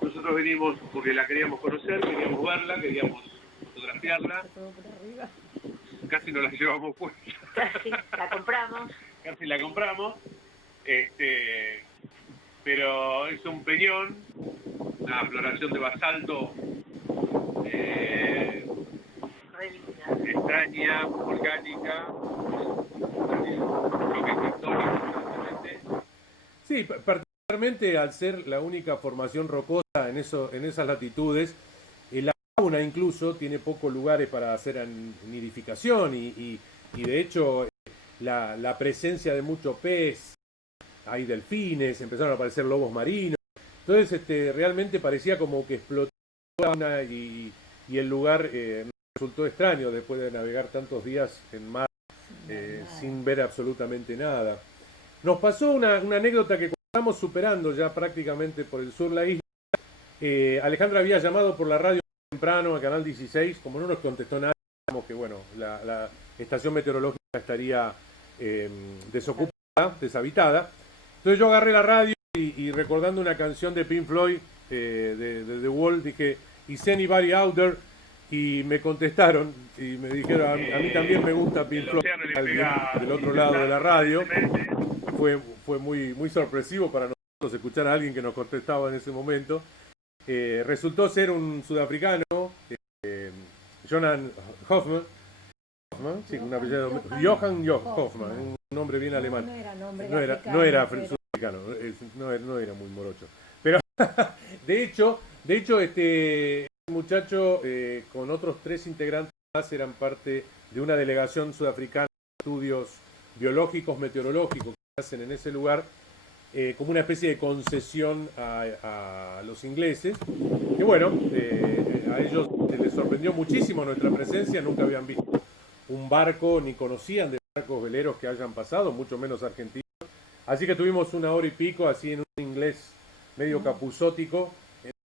Nosotros venimos porque la queríamos conocer, queríamos verla, queríamos fotografiarla. Casi nos la llevamos puesta. Casi, la compramos. casi la compramos, pero es un peñón, una floración de basalto extraña, volcánica, creo que es histórico, exactamente. Sí, particularmente al ser la única formación rocosa en esas latitudes, la fauna incluso tiene pocos lugares para hacer nidificación y de hecho la presencia de mucho pez, hay delfines, empezaron a aparecer lobos marinos, entonces realmente parecía como que explotó y el lugar resultó extraño después de navegar tantos días en mar sin ver absolutamente nada. Nos pasó una anécdota que estamos superando ya prácticamente por el sur de la isla. Alejandra había llamado por la radio temprano a Canal 16, como no nos contestó nada, digamos que bueno, la estación meteorológica estaría desocupada, deshabitada. Entonces yo agarré la radio y recordando una canción de Pink Floyd, de The Wall, dije, ¿Is anybody out there? Y me contestaron y me dijeron, a mí también me gusta Pink Floyd, del otro lado de la radio. Fue muy sorpresivo para nosotros escuchar a alguien que nos contestaba en ese momento. Resultó ser un sudafricano, Johan Hoffman, sí, un apellido, Johan Hoffman, un nombre bien alemán. No era sudafricano, no era muy morocho. Pero de hecho este muchacho con otros 3 integrantes más eran parte de una delegación sudafricana de estudios biológicos, meteorológicos que hacen en ese lugar, como una especie de concesión a los ingleses, que bueno, a ellos les sorprendió muchísimo nuestra presencia, nunca habían visto un barco, ni conocían de barcos veleros que hayan pasado, mucho menos argentinos, así que tuvimos 1 hora y pico, así en un inglés medio capuzótico,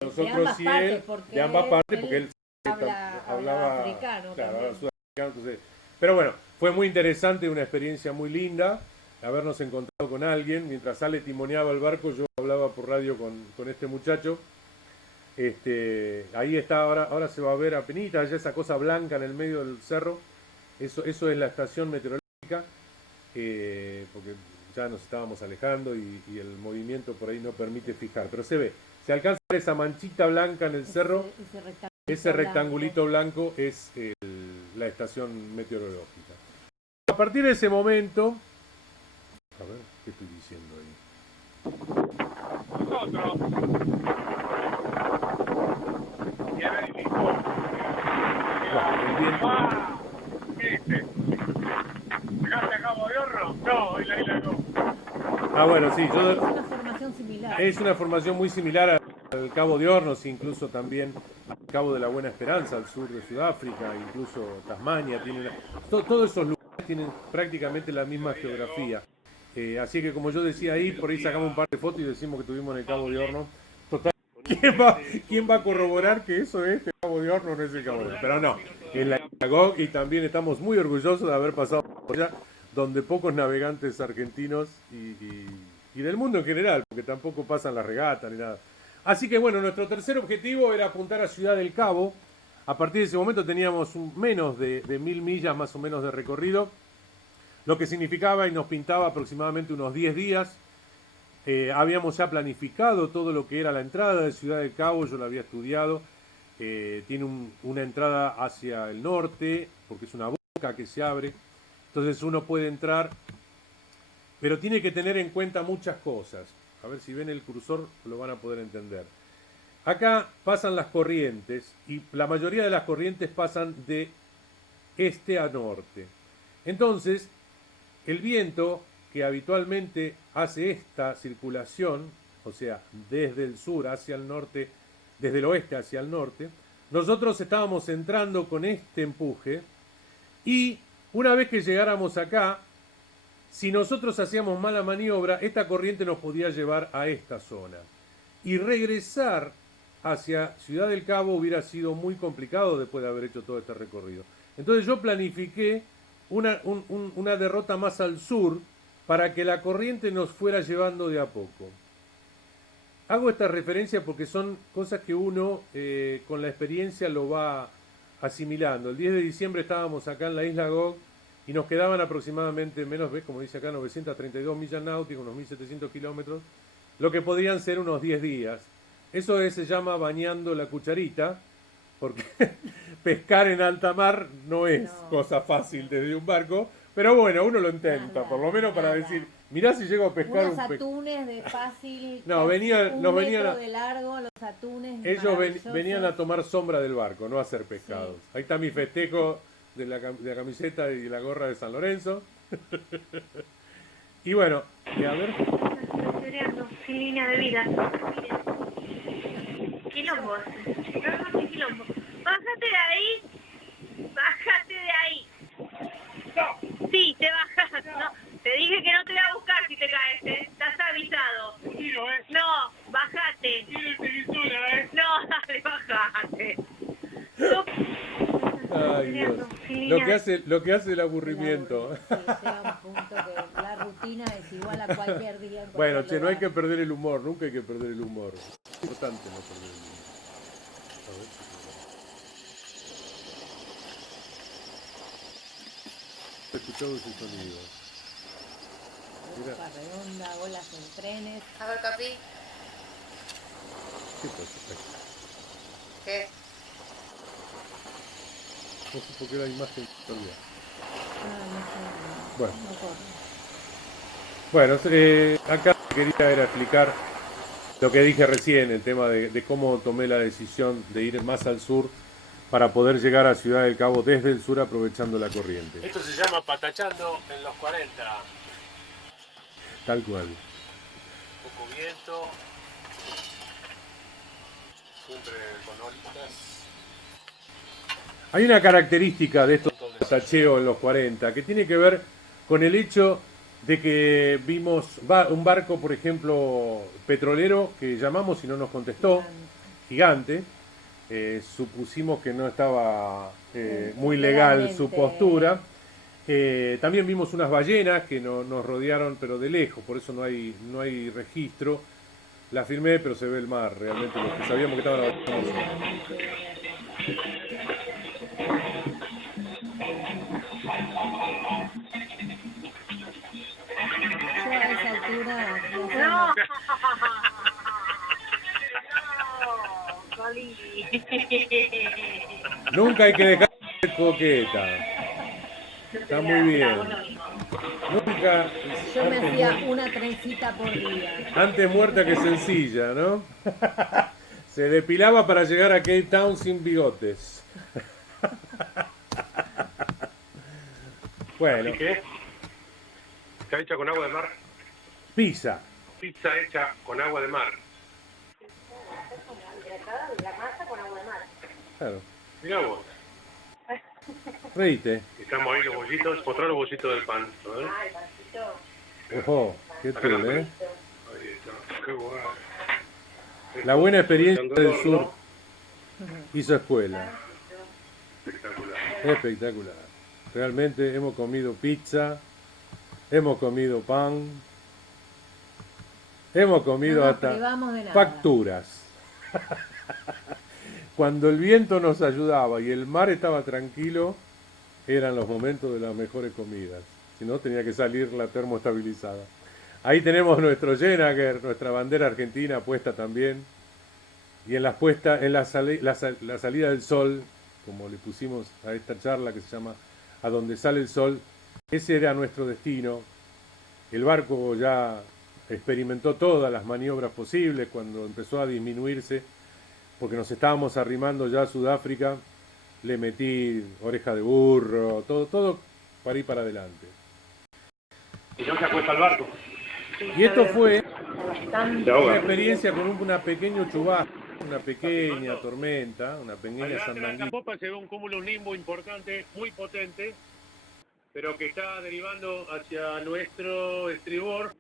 nosotros y él, de ambas partes, porque él hablaba africano, claro, hablaba sudafricano, entonces, pero bueno, fue muy interesante, una experiencia muy linda, habernos encontrado con alguien. Mientras Ale timoneaba el barco, yo hablaba por radio con este muchacho. Ahí está, ahora se va a ver apenita, allá esa cosa blanca en el medio del cerro. Eso es la estación meteorológica, porque ya nos estábamos alejando y el movimiento por ahí no permite fijar. Pero se alcanza a ver esa manchita blanca en el cerro. Ese rectangulito blanco es la estación meteorológica. A partir de ese momento, a ver, ¿qué estoy diciendo ahí? Nosotros. Y a ver, el ¿qué dice? ¿Llegaste a Cabo de Horno? No, en la isla no. Bueno, sí, Es una formación similar. Es una formación muy similar al Cabo de Hornos, incluso también al Cabo de la Buena Esperanza, al sur de Sudáfrica, incluso Tasmania. Todos esos lugares tienen prácticamente la misma geografía. Así que como yo decía ahí, por ahí sacamos un par de fotos y decimos que estuvimos en el Cabo de Hornos. Total, ¿quién va a corroborar que eso es el Cabo de Hornos? No es el Cabo de Hornos. Pero no, en la isla Gog, y también estamos muy orgullosos de haber pasado por allá, donde pocos navegantes argentinos y del mundo en general, porque tampoco pasan las regatas ni nada. Así que bueno, nuestro tercer objetivo era apuntar a Ciudad del Cabo. A partir de ese momento teníamos menos de 1000 millas más o menos de recorrido, lo que significaba y nos pintaba aproximadamente unos 10 días. Habíamos ya planificado todo lo que era la entrada de Ciudad del Cabo, yo lo había estudiado. Tiene una entrada hacia el norte, porque es una boca que se abre. Entonces uno puede entrar, pero tiene que tener en cuenta muchas cosas. A ver si ven el cursor, lo van a poder entender. Acá pasan las corrientes, y la mayoría de las corrientes pasan de este a norte. Entonces, el viento que habitualmente hace esta circulación, o sea, desde el sur hacia el norte, desde el oeste hacia el norte, nosotros estábamos entrando con este empuje, y una vez que llegáramos acá, si nosotros hacíamos mala maniobra, esta corriente nos podía llevar a esta zona. Y regresar hacia Ciudad del Cabo hubiera sido muy complicado después de haber hecho todo este recorrido. Entonces yo planifiqué una derrota más al sur para que la corriente nos fuera llevando de a poco. Hago esta referencia porque son cosas que uno con la experiencia lo va asimilando. El 10 de diciembre estábamos acá en la isla Gog y nos quedaban aproximadamente menos, ¿ves? Como dice acá, 932 millas náuticas, unos 1700 kilómetros, lo que podrían ser unos 10 días. Eso se llama bañando la cucharita, porque pescar en alta mar no es cosa fácil desde un barco, pero bueno, uno lo intenta, Nada, por lo menos para nada. decir, mirá si llego a pescar Unos un atunes de fácil, No, venían- un nos metro venían a- de largo, los atunes Ellos maravillosos. venían a tomar sombra del barco, no a hacer pescados. Sí. Ahí está mi festejo de la camiseta y la gorra de San Lorenzo. Y bueno, y a ver, Estudiando, sin línea de vida. Quilombo. No, no, quilombo. Bájate de ahí. Bájate de ahí. No. Sí, te bajas. No. Te dije que no te voy a buscar si te caes, ¿eh? Estás avisado. No, bájate. No, dale, bájate. ay Dios, lo que hace el aburrimiento. Sí, llega un punto que la rutina es igual a cualquier día. en Bueno, cualquier che, no hay que lugar. perder el humor, nunca hay que perder el humor. Es importante no perder el humor. A ver. Escuchamos ese sonido. Mira. Copa redonda, bolas en trenes. A ver, Capi, ¿Qué pasa? ¿qué? No sé por qué la imagen todavía. Ah, no sé, Bueno. no corre. Bueno, acá quería era explicar lo que dije recién, el tema de cómo tomé la decisión de ir más al sur para poder llegar a Ciudad del Cabo desde el sur aprovechando la corriente. Esto se llama patachando en los 40. Tal cual. Poco viento. Siempre con olitas. Hay una característica de estos tacheos en los 40 que tiene que ver con el hecho de que vimos un barco, por ejemplo, petrolero, que llamamos y no nos contestó, gigante. Supusimos que no estaba muy legal su Legalmente. postura. También vimos unas ballenas que nos rodearon, pero de lejos, por eso no hay registro. La filmé, pero se ve el mar, realmente, los que sabíamos que estaban abajo. Yo a esa altura No. no. No, Coli. Nunca hay que dejar de ser coqueta. Está muy bien. Nunca. Yo me antes hacía muerta- una trencita por día. Antes muerta que sencilla, ¿no? Se depilaba para llegar a Cape Town sin bigotes. Bueno, Así que está hecha con agua de mar. pizza. Pizza hecha con agua de mar. La masa con agua de mar. Claro. Mirá vos. Reíte. Estamos ahí los bollitos. Mostrá los bollitos del pan. A ver. Ay, pancito. Ojo, qué cool, ¿eh? Ahí está. Qué guay. La buena experiencia Esto, del ¿no? sur hizo escuela. Espectacular. Espectacular. Realmente hemos comido pizza, hemos comido pan, hemos comido No nos hasta privamos de nada. facturas. Cuando el viento nos ayudaba y el mar estaba tranquilo, eran los momentos de las mejores comidas. Si no, tenía que salir la termoestabilizada. Ahí tenemos nuestro Jenager, nuestra bandera argentina puesta también. Y en la salida del sol, como le pusimos a esta charla que se llama A donde sale el sol, ese era nuestro destino. El barco ya experimentó todas las maniobras posibles cuando empezó a disminuirse, porque nos estábamos arrimando ya a Sudáfrica. Le metí oreja de burro, todo para ir para adelante. Y no se acuesta el barco. Y esto fue Se una ahoga. experiencia con una pequeña chubasco, una pequeña tormenta, una pequeña Adelante de la sandanguita. popa se ve un cúmulo, un nimbo importante, muy potente, pero que está derivando hacia nuestro estribor,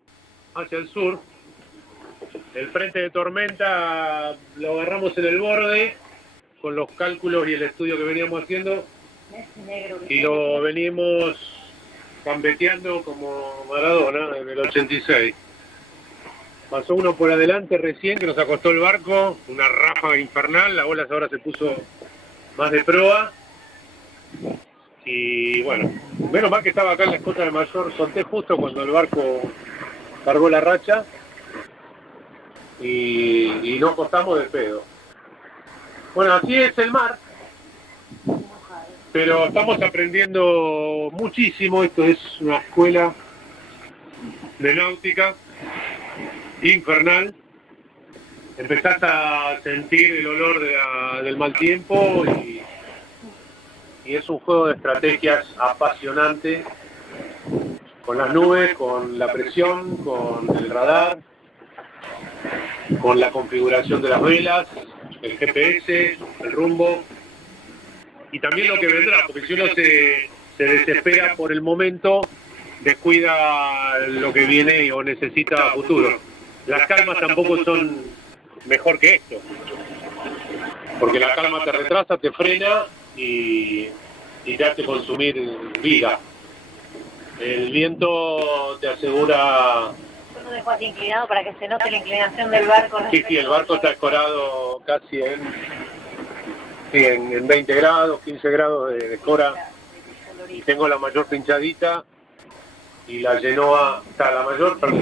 hacia el sur. El frente de tormenta lo agarramos en el borde con los cálculos y el estudio que veníamos haciendo y lo venimos gambeteando como Maradona en el 86. Pasó uno por adelante recién que nos acostó el barco, una ráfaga infernal, la ola ahora se puso más de proa. Y bueno, menos mal que estaba acá en la escota de Mayor, solté justo cuando el barco cargó la racha y no costamos de pedo. Bueno, así es el mar, pero estamos aprendiendo muchísimo. Esto es una escuela de náutica infernal. Empezás a sentir el olor del mal tiempo y es un juego de estrategias apasionante, con las nubes, con la presión, con el radar, con la configuración de las velas, el GPS, el rumbo, y también lo que vendrá, porque si uno se desespera por el momento, descuida lo que viene o necesita a futuro. Las calmas tampoco son mejor que esto, porque la calma te retrasa, te frena y te hace consumir vida. El viento te asegura... Uno dejó así inclinado para que se note la inclinación del barco. Sí, el barco está escorado casi en 20 grados, 15 grados de escora, y tengo la mayor pinchadita y la Genoa, está la mayor con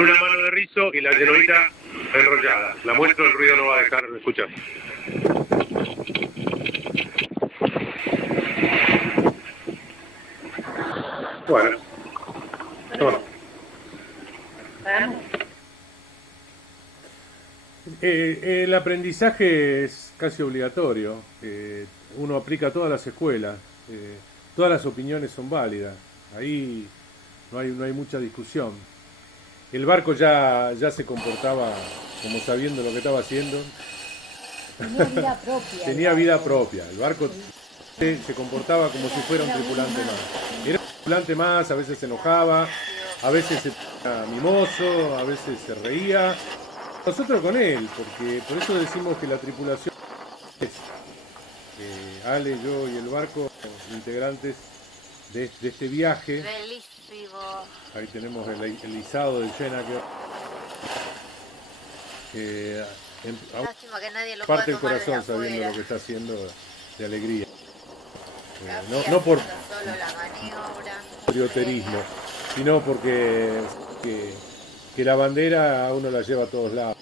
una mano de rizo y la Genoita enrollada. La muestro, el ruido no va a dejar de escuchar. Bueno. El aprendizaje es casi obligatorio. Uno aplica a todas las escuelas. Todas las opiniones son válidas. Ahí no hay mucha discusión. El barco ya se comportaba como sabiendo lo que estaba haciendo. Tenía vida propia. Tenía vida propia. El barco se comportaba como si fuera un tripulante más. Era un tripulante más, a veces se enojaba, a veces se ponía mimoso, a veces se reía. Nosotros con él, porque por eso decimos que la tripulación es Ale, yo y el barco, integrantes de este viaje. Bellísimo. Ahí tenemos el izado del Jena que Lástima que nadie lo parte el pueda tomar corazón de sabiendo afuera. lo que está haciendo de alegría. Casi No por haciendo solo la maniobra. patrioterismo, sino porque que la bandera a uno la lleva a todos lados,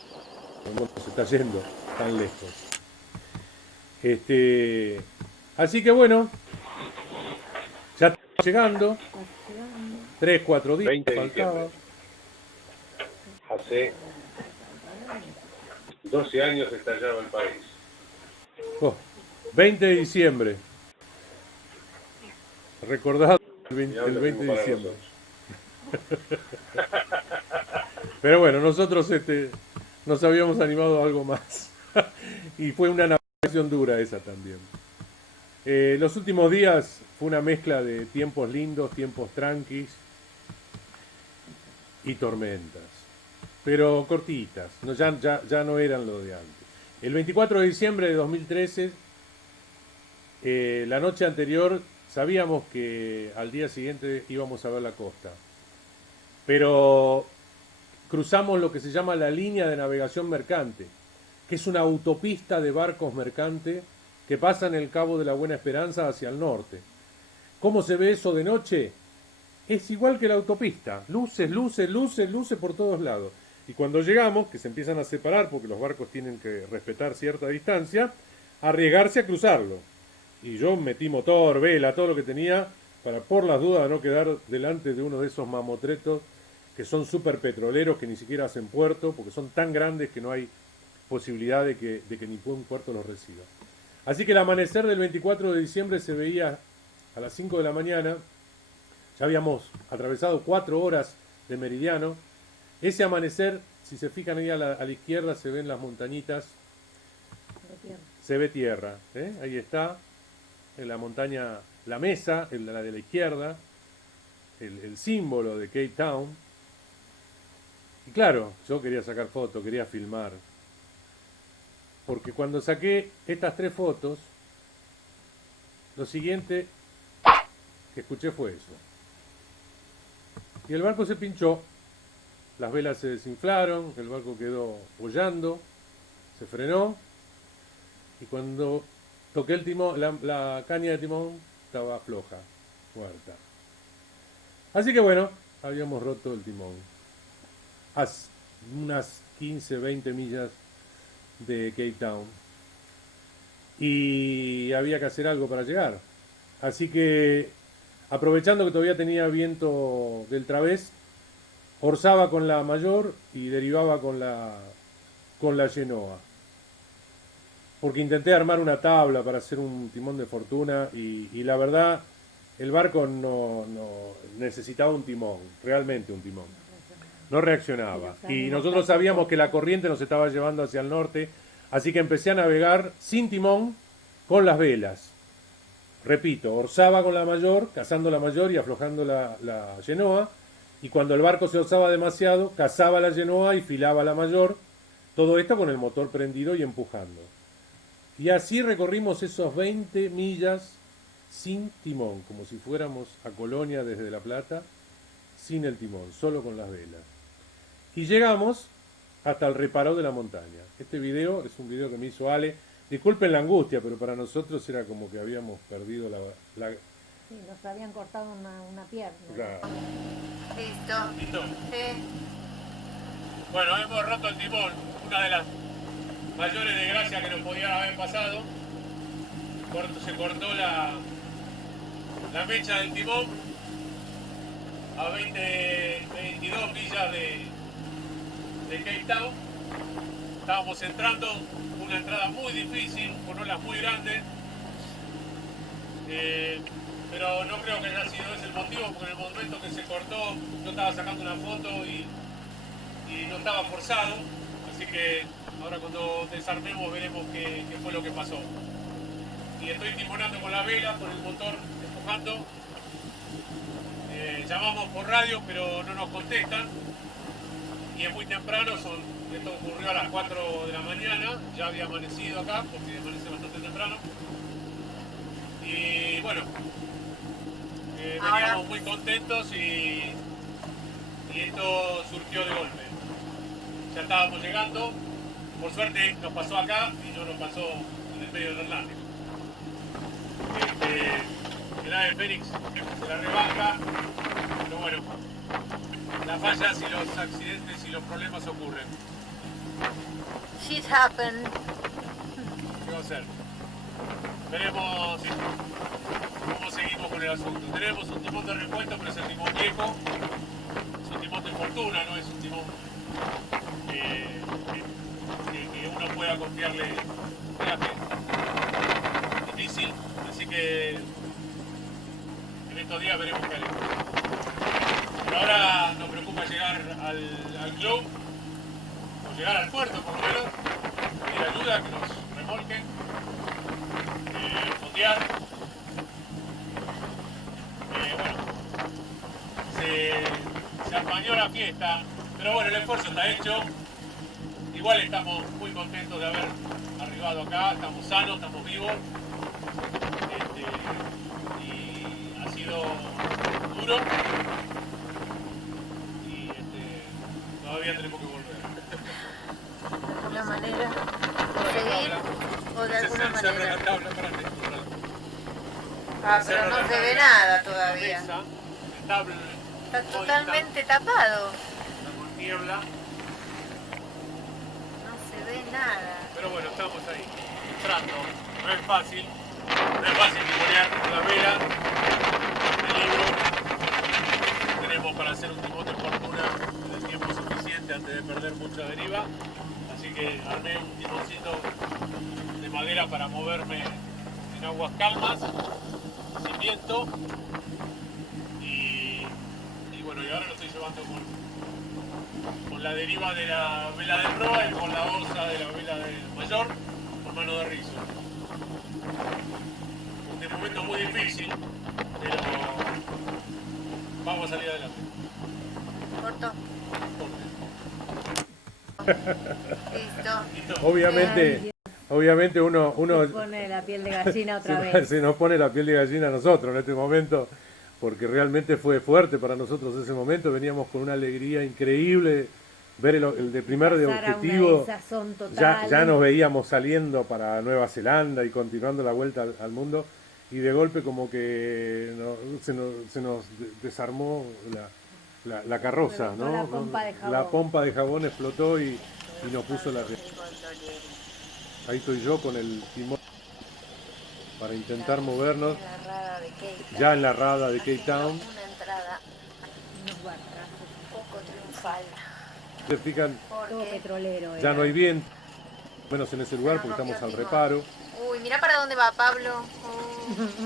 cuando se está yendo tan lejos. Así que bueno, ya estamos llegando, 3, 4 días 20 de faltaba. diciembre. Hace 12 años estallaba el país. 20 de diciembre. Recordado el 20 Y ahora de tengo para diciembre. nosotros. Pero bueno, nosotros nos habíamos animado a algo más. Y fue una navegación dura esa también. Los últimos días fue una mezcla de tiempos lindos, tiempos tranquis y tormentas. Pero cortitas, no, ya no eran lo de antes. El 24 de diciembre de 2013, la noche anterior, sabíamos que al día siguiente íbamos a ver la costa. Pero cruzamos lo que se llama la línea de navegación mercante, que es una autopista de barcos mercantes que pasa en el Cabo de la Buena Esperanza hacia el norte. ¿Cómo se ve eso de noche? Es igual que la autopista, luces, luces, luces, luces por todos lados. Y cuando llegamos, que se empiezan a separar porque los barcos tienen que respetar cierta distancia, arriesgarse a cruzarlo. Y yo metí motor, vela, todo lo que tenía, para por las dudas de no quedar delante de uno de esos mamotretos que son súper petroleros, que ni siquiera hacen puerto, porque son tan grandes que no hay posibilidad de que ni un puerto los reciba. Así que el amanecer del 24 de diciembre se veía a las 5 de la mañana. Ya habíamos atravesado 4 horas de meridiano. Ese amanecer, si se fijan ahí a la izquierda, se ven las montañitas. Se ve tierra. Ahí está. En la montaña, la mesa, la de la izquierda. El símbolo de Cape Town. Y claro, yo quería sacar fotos, quería filmar. Porque cuando saqué estas 3 fotos, lo siguiente que escuché fue eso. Y el barco se pinchó, las velas se desinflaron, el barco quedó boyando, se frenó, y cuando toqué el timón, la caña de timón estaba floja, muerta. Así que bueno, habíamos roto el timón. A unas 15, 20 millas de Cape Town. Y había que hacer algo para llegar. Así que, aprovechando que todavía tenía viento del través, orzaba con la mayor y derivaba con la Genoa. Porque intenté armar una tabla para hacer un timón de fortuna y la verdad, el barco no necesitaba un timón, realmente un timón. No reaccionaba. Y nosotros sabíamos que la corriente nos estaba llevando hacia el norte, así que empecé a navegar sin timón con las velas. Repito, orzaba con la mayor, cazando la mayor y aflojando la Genoa, y cuando el barco se orzaba demasiado, cazaba la Genoa y filaba la mayor, todo esto con el motor prendido y empujando. Y así recorrimos esos 20 millas sin timón, como si fuéramos a Colonia desde La Plata, sin el timón, solo con las velas. Y llegamos hasta el reparo de la montaña. Este video es un video que me hizo Ale. Disculpen la angustia, pero para nosotros era como que habíamos perdido la... Sí, nos habían cortado una pierna. Claro. Listo. ¿Listo? Sí. Bueno, hemos roto el timón, una de las mayores desgracias que nos podían haber pasado. Se cortó la mecha del timón a 22 millas de Cape Town. Estábamos entrando, una entrada muy difícil, con olas muy grandes. Pero no creo que haya sido ese el motivo, porque en el momento que se cortó yo estaba sacando una foto y no estaba forzado, así que ahora cuando desarmemos veremos qué fue lo que pasó. Y estoy timonando con la vela, con el motor empujando. Llamamos por radio, pero no nos contestan. Y es muy temprano, esto ocurrió a las 4 de la mañana, ya había amanecido acá, porque amanece bastante temprano. Y bueno, veníamos muy contentos y esto surgió de golpe. Ya estábamos llegando, por suerte nos pasó acá y no nos pasó en el medio del Atlántico. El ave Fénix se la rebanca, pero bueno, las fallas y los accidentes y los problemas ocurren. Shit happened. ¿Qué va a hacer? Veremos cómo seguimos con el asunto. Tenemos un timón de repuesto, pero es el timón viejo. Es un timón de fortuna, no es un timón que uno pueda confiarle viaje. Difícil, así que en estos días veremos qué haremos. Pero ahora nos preocupa llegar al club, o llegar al puerto por lo menos, pedir ayuda, que nos remolquen, fondear. Bueno, se apañó la fiesta, pero bueno, el esfuerzo está hecho. Igual estamos muy contentos de haber arribado acá, estamos sanos, estamos vivos. Y ha sido duro y todavía tenemos que volver. De alguna manera, de seguir o de alguna manera. La tabla, espérate. Ah, pero no se ve nada todavía. El tabla Está totalmente tapado. está con niebla, No se ve nada. pero bueno, estamos ahí, entrando. No es fácil timonear con la vela. El libro tenemos para hacer un timón de fortuna en el tiempo suficiente antes de perder mucha deriva. Así que armé un timoncito de madera para moverme en aguas calmas, sin viento. Y bueno, y ahora lo estoy llevando con la deriva de la vela de proa y con la orza de la vela del mayor, con mano de rizo. Un momento muy difícil, pero vamos a salir adelante. Corto. Listo. Obviamente uno Se pone la piel de gallina otra vez. se nos pone la piel de gallina a nosotros en este momento, porque realmente fue fuerte para nosotros ese momento. Veníamos con una alegría increíble ver el de primer de Pasar a una objetivo, desazón total. ya nos veíamos saliendo para Nueva Zelanda y continuando la vuelta al mundo, y de golpe como que se nos desarmó la carroza, Reventó ¿no? la pompa de jabón. La pompa de jabón explotó y nos puso la... Ahí estoy yo con el timón para intentar movernos En la rada de Cape Town. ya en la rada de Cape Town. Una entrada Unos barrazos, poco triunfal. Se fijan, todo Porque petrolero. ya era. no hay viento, menos en ese lugar porque estamos al reparo. Uy, mira para dónde va Pablo.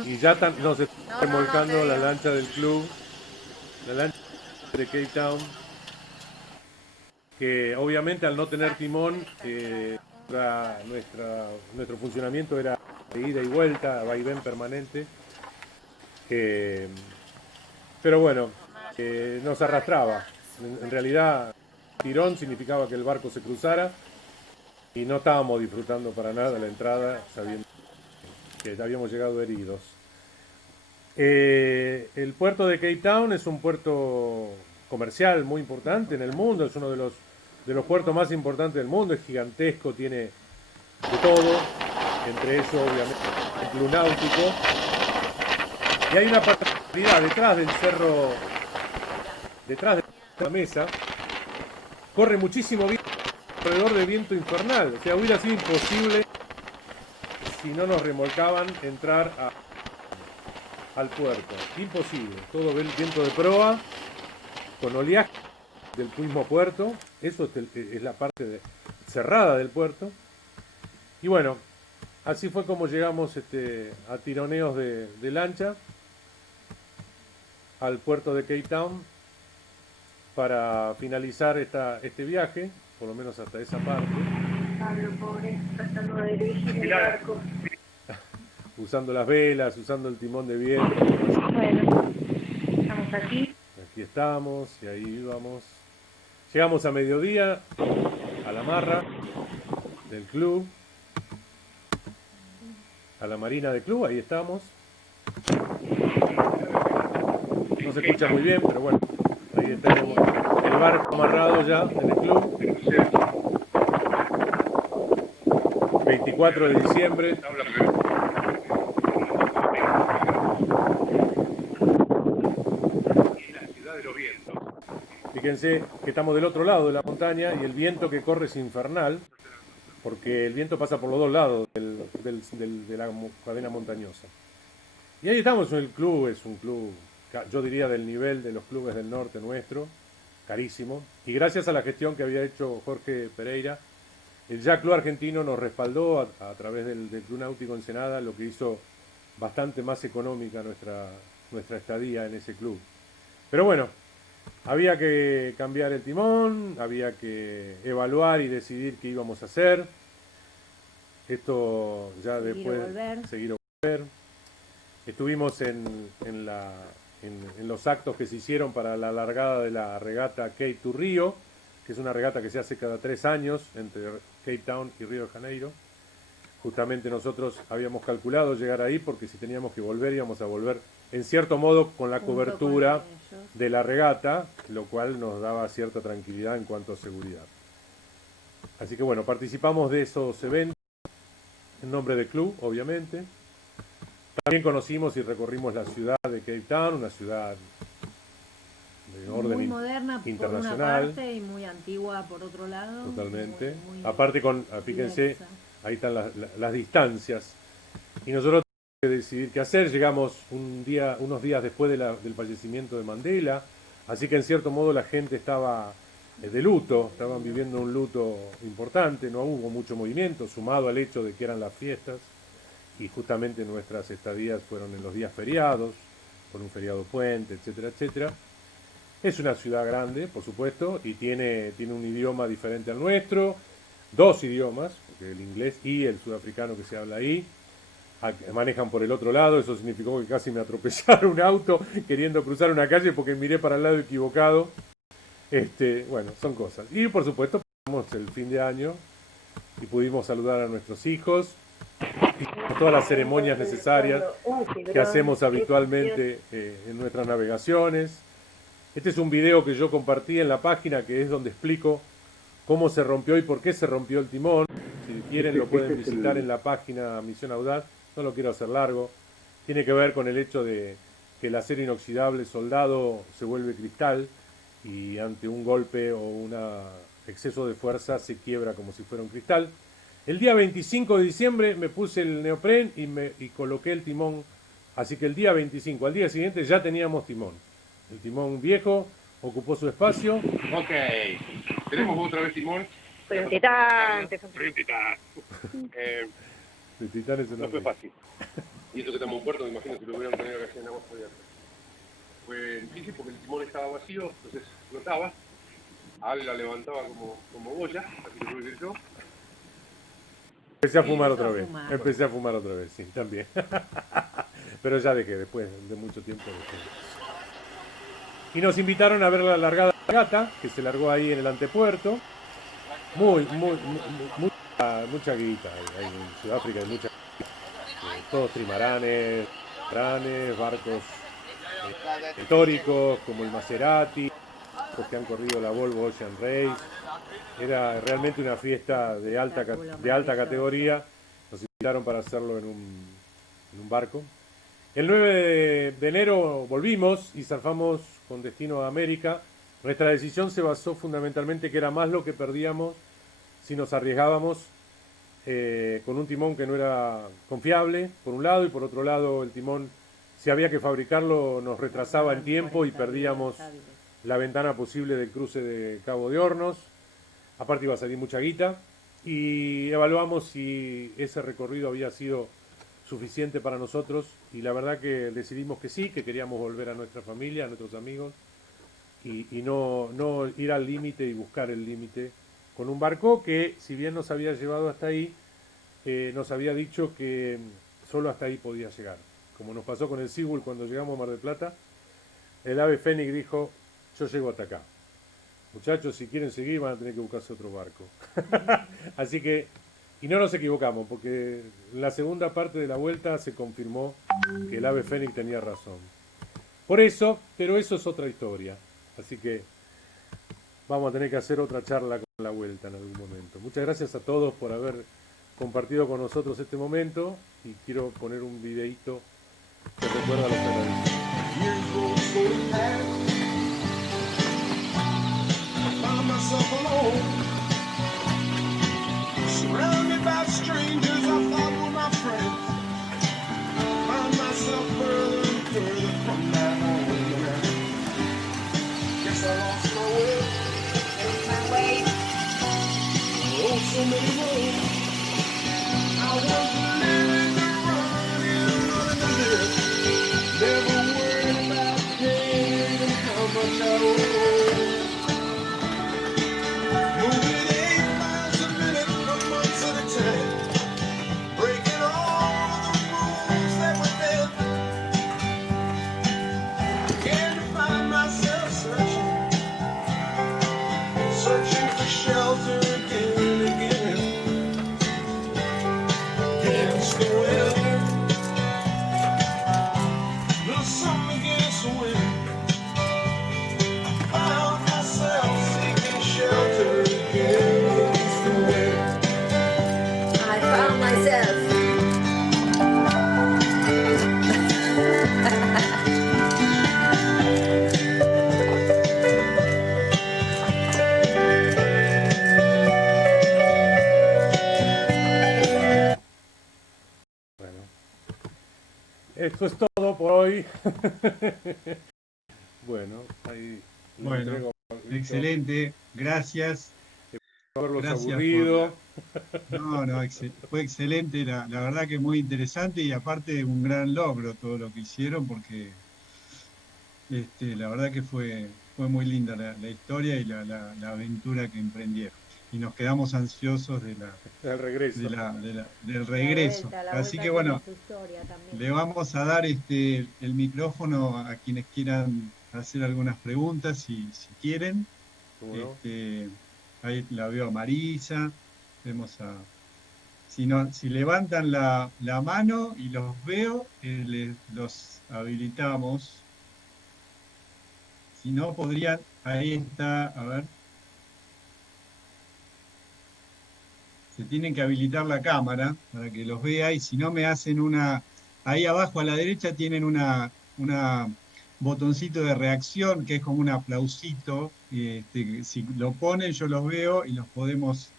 Y ya nos está No, remolcando te la digo. lancha del club, la lancha de Cape Town, que obviamente al no tener timón, nuestro funcionamiento era de ida y vuelta, vaivén permanente. Pero bueno, nos arrastraba. En realidad, tirón significaba que el barco se cruzara y no estábamos disfrutando para nada la entrada, sabiendo que ya habíamos llegado heridos. El puerto de Cape Town es un puerto comercial muy importante en el mundo, es uno de los puertos más importantes del mundo, es gigantesco, tiene de todo, entre ellos obviamente el club náutico. Y hay una particularidad, detrás del cerro, detrás de la mesa, corre muchísimo viento, alrededor de viento infernal, o sea, hubiera sido imposible si no nos remolcaban entrar al puerto, imposible, todo el viento de proa, con oleaje del mismo puerto, eso es la parte cerrada del puerto, y bueno, así fue como llegamos a tironeos de lancha al puerto de Cape Town para finalizar este viaje, por lo menos hasta esa parte. Pablo, pobre, tratando de dirigir el barco. Usando las velas, usando el timón de viento. Bueno, estamos aquí. Aquí estamos y ahí íbamos. Llegamos a mediodía a la marra del club, a la marina del club, ahí estamos. No se escucha muy bien, pero bueno, ahí tenemos el barco amarrado ya en el club. 24 de diciembre. Fíjense que estamos del otro lado de la montaña y el viento que corre es infernal, porque el viento pasa por los dos lados de la cadena montañosa. Y ahí estamos en el club, es un club, yo diría del nivel de los clubes del norte nuestro, carísimo. Y gracias a la gestión que había hecho Jorge Pereira, el Yacht Club argentino nos respaldó a través del Club Náutico Ensenada, lo que hizo bastante más económica nuestra estadía en ese club. Pero bueno, había que cambiar el timón, había que evaluar y decidir qué íbamos a hacer. Esto ya después seguir o volver. Estuvimos en los actos que se hicieron para la largada de la regata Cape to Río, que es una regata que se hace cada 3 años entre Cape Town y Río de Janeiro. Justamente nosotros habíamos calculado llegar ahí porque si teníamos que volver íbamos a volver en cierto modo con la cobertura de la regata, lo cual nos daba cierta tranquilidad en cuanto a seguridad. Así que bueno, participamos de esos eventos en nombre del club, obviamente. También conocimos y recorrimos la ciudad de Cape Town, una ciudad de orden muy moderna internacional, por una parte y muy antigua por otro lado. Totalmente. Muy Aparte fíjense, diversa. ahí están las distancias. Y nosotros tuvimos que decidir qué hacer. Llegamos unos días después del fallecimiento de Mandela, así que en cierto modo la gente estaba de luto, estaban viviendo un luto importante, no hubo mucho movimiento, sumado al hecho de que eran las fiestas, y justamente nuestras estadías fueron en los días feriados, con un feriado puente, etcétera, etcétera. Es una ciudad grande, por supuesto, y tiene un idioma diferente al nuestro, 2 idiomas, el inglés y el sudafricano que se habla ahí. Manejan por el otro lado, eso significó que casi me atropellaron un auto queriendo cruzar una calle porque miré para el lado equivocado. Bueno, son cosas. Y por supuesto, pasamos el fin de año y pudimos saludar a nuestros hijos. Hicimos todas las ceremonias necesarias que hacemos habitualmente en nuestras navegaciones. Este es un video que yo compartí en la página, que es donde explico cómo se rompió y por qué se rompió el timón. Si quieren lo pueden visitar en la página Misión Audaz, no lo quiero hacer largo. Tiene que ver con el hecho de que el acero inoxidable soldado se vuelve cristal y ante un golpe o un exceso de fuerza se quiebra como si fuera un cristal. El día 25 de diciembre me puse el neopren y coloqué el timón, así que el día 25, al día siguiente ya teníamos timón. El timón viejo ocupó su espacio. Ok, tenemos otra vez timón. Fue un titán. Fue un titán. El titán es No enorme. fue fácil. Y eso que estamos en puerto, me imagino si lo hubieran tenido que hacer en agosto ya. Fue difícil porque el timón estaba vacío, entonces flotaba. Al la levantaba como boya, así que tuve que ir yo. Empecé a fumar otra a vez. fumar. Empecé a fumar otra vez, sí, también. Pero ya dejé, después de mucho tiempo dejé. Y nos invitaron a ver la largada de la gata, que se largó ahí en el antepuerto. Mucha guita. Hay en Sudáfrica hay mucha todos trimaranes, barcos históricos como el Maserati, los que han corrido la Volvo Ocean Race. Era realmente una fiesta de alta categoría. Nos invitaron para hacerlo en un barco. El 9 de enero volvimos y zarpamos con destino a América. Nuestra decisión se basó fundamentalmente que era más lo que perdíamos si nos arriesgábamos con un timón que no era confiable, por un lado, y por otro lado el timón, si había que fabricarlo, nos retrasaba en tiempo y perdíamos la ventana posible del cruce de Cabo de Hornos. Aparte iba a salir mucha guita y evaluamos si ese recorrido había sido suficiente para nosotros y la verdad que decidimos que sí, que queríamos volver a nuestra familia, a nuestros amigos y no ir al límite y buscar el límite con un barco que, si bien nos había llevado hasta ahí, nos había dicho que solo hasta ahí podía llegar. Como nos pasó con el Seagull cuando llegamos a Mar del Plata, el ave Fénix dijo, yo llego hasta acá. Muchachos, si quieren seguir van a tener que buscarse otro barco. Así que, y no nos equivocamos, porque en la segunda parte de la vuelta se confirmó que el ave Fénix tenía razón. Por eso, pero eso es otra historia. Así que vamos a tener que hacer otra charla con la vuelta en algún momento. Muchas gracias a todos por haber compartido con nosotros este momento y quiero poner un videíto que recuerda a los agradecidos. Myself alone, surrounded by strangers, I thought were my friends. Found myself further and further from that home. Guess I lost my way. Lost my way. Oh, so many roads. I was living to run and running to live. Never worried about paying and how much I owe. Esto es todo por hoy. Bueno, ahí bueno, excelente, gracias. Haberlos Gracias aburrido. Fue excelente, la verdad que muy interesante y aparte un gran logro todo lo que hicieron porque la verdad que fue muy linda la historia y la aventura que emprendieron. Y nos quedamos ansiosos del regreso. Así que bueno, le vamos a dar el micrófono a quienes quieran hacer algunas preguntas si quieren. ¿Cómo no? Ahí la veo a Marisa, vemos a... Si levantan la mano y los veo, los habilitamos. Si no, podrían... Ahí está, a ver. se tienen que habilitar la cámara para que los vea y si no me hacen ahí abajo a la derecha tienen una botoncito de reacción que es como un aplausito, que si lo ponen yo los veo y los podemos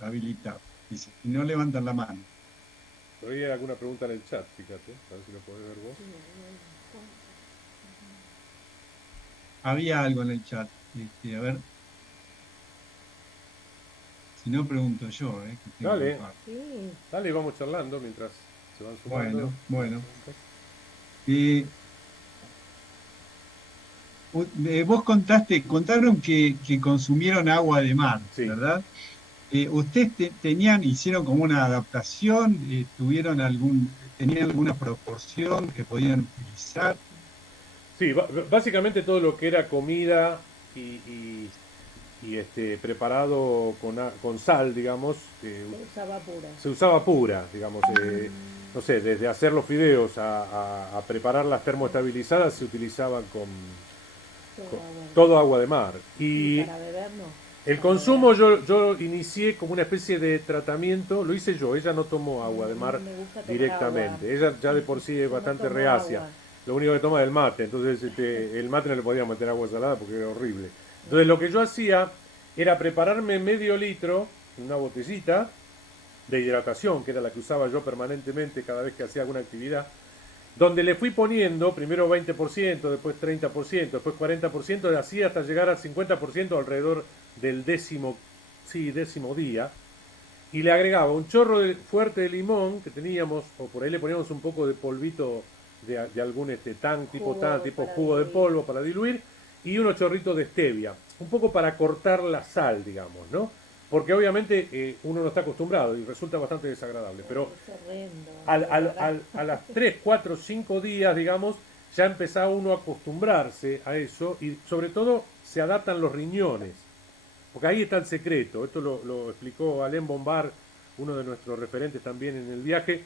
habilitar. Dice, si no levantan la mano. Pero hay alguna pregunta en el chat, fíjate, a ver si lo podés ver vos. Había algo en el chat. A ver. Si no, pregunto yo. Que tengo Dale. que parar. Sí. Dale, vamos charlando mientras se van sumando. Bueno. Vos contaron que consumieron agua de mar, Sí. ¿verdad? ¿Ustedes hicieron como una adaptación? ¿Tenían alguna proporción que podían utilizar? Sí, básicamente todo lo que era comida y preparado con sal, digamos, Se usaba pura. se usaba pura, digamos. No sé, desde hacer los fideos a preparar las termoestabilizadas se utilizaban con todo agua de mar. Y para beber no. el consumo yo inicié como una especie de tratamiento, lo hice yo, ella no tomó agua de mar Me gusta tomar directamente, agua. ella ya de por sí es Yo no bastante tomo reacia, agua. lo único que toma es el mate, entonces el mate no le podía meter agua salada porque era horrible. Entonces lo que yo hacía era prepararme medio litro, una botellita de hidratación, que era la que usaba yo permanentemente cada vez que hacía alguna actividad, donde le fui poniendo primero 20%, después 30%, después 40%, así hasta llegar al 50% alrededor del décimo día, y le agregaba un chorro fuerte de limón que teníamos, o por ahí le poníamos un poco de polvito de algún tipo jugo de polvo para diluir, y unos chorritos de stevia, un poco para cortar la sal, digamos, ¿no? Porque obviamente uno no está acostumbrado y resulta bastante desagradable, pero Es horrendo. a las 3, 4, 5 días, digamos, ya empezaba uno a acostumbrarse a eso y sobre todo se adaptan los riñones, porque ahí está el secreto. Esto lo explicó Alain Bombard, uno de nuestros referentes también en el viaje,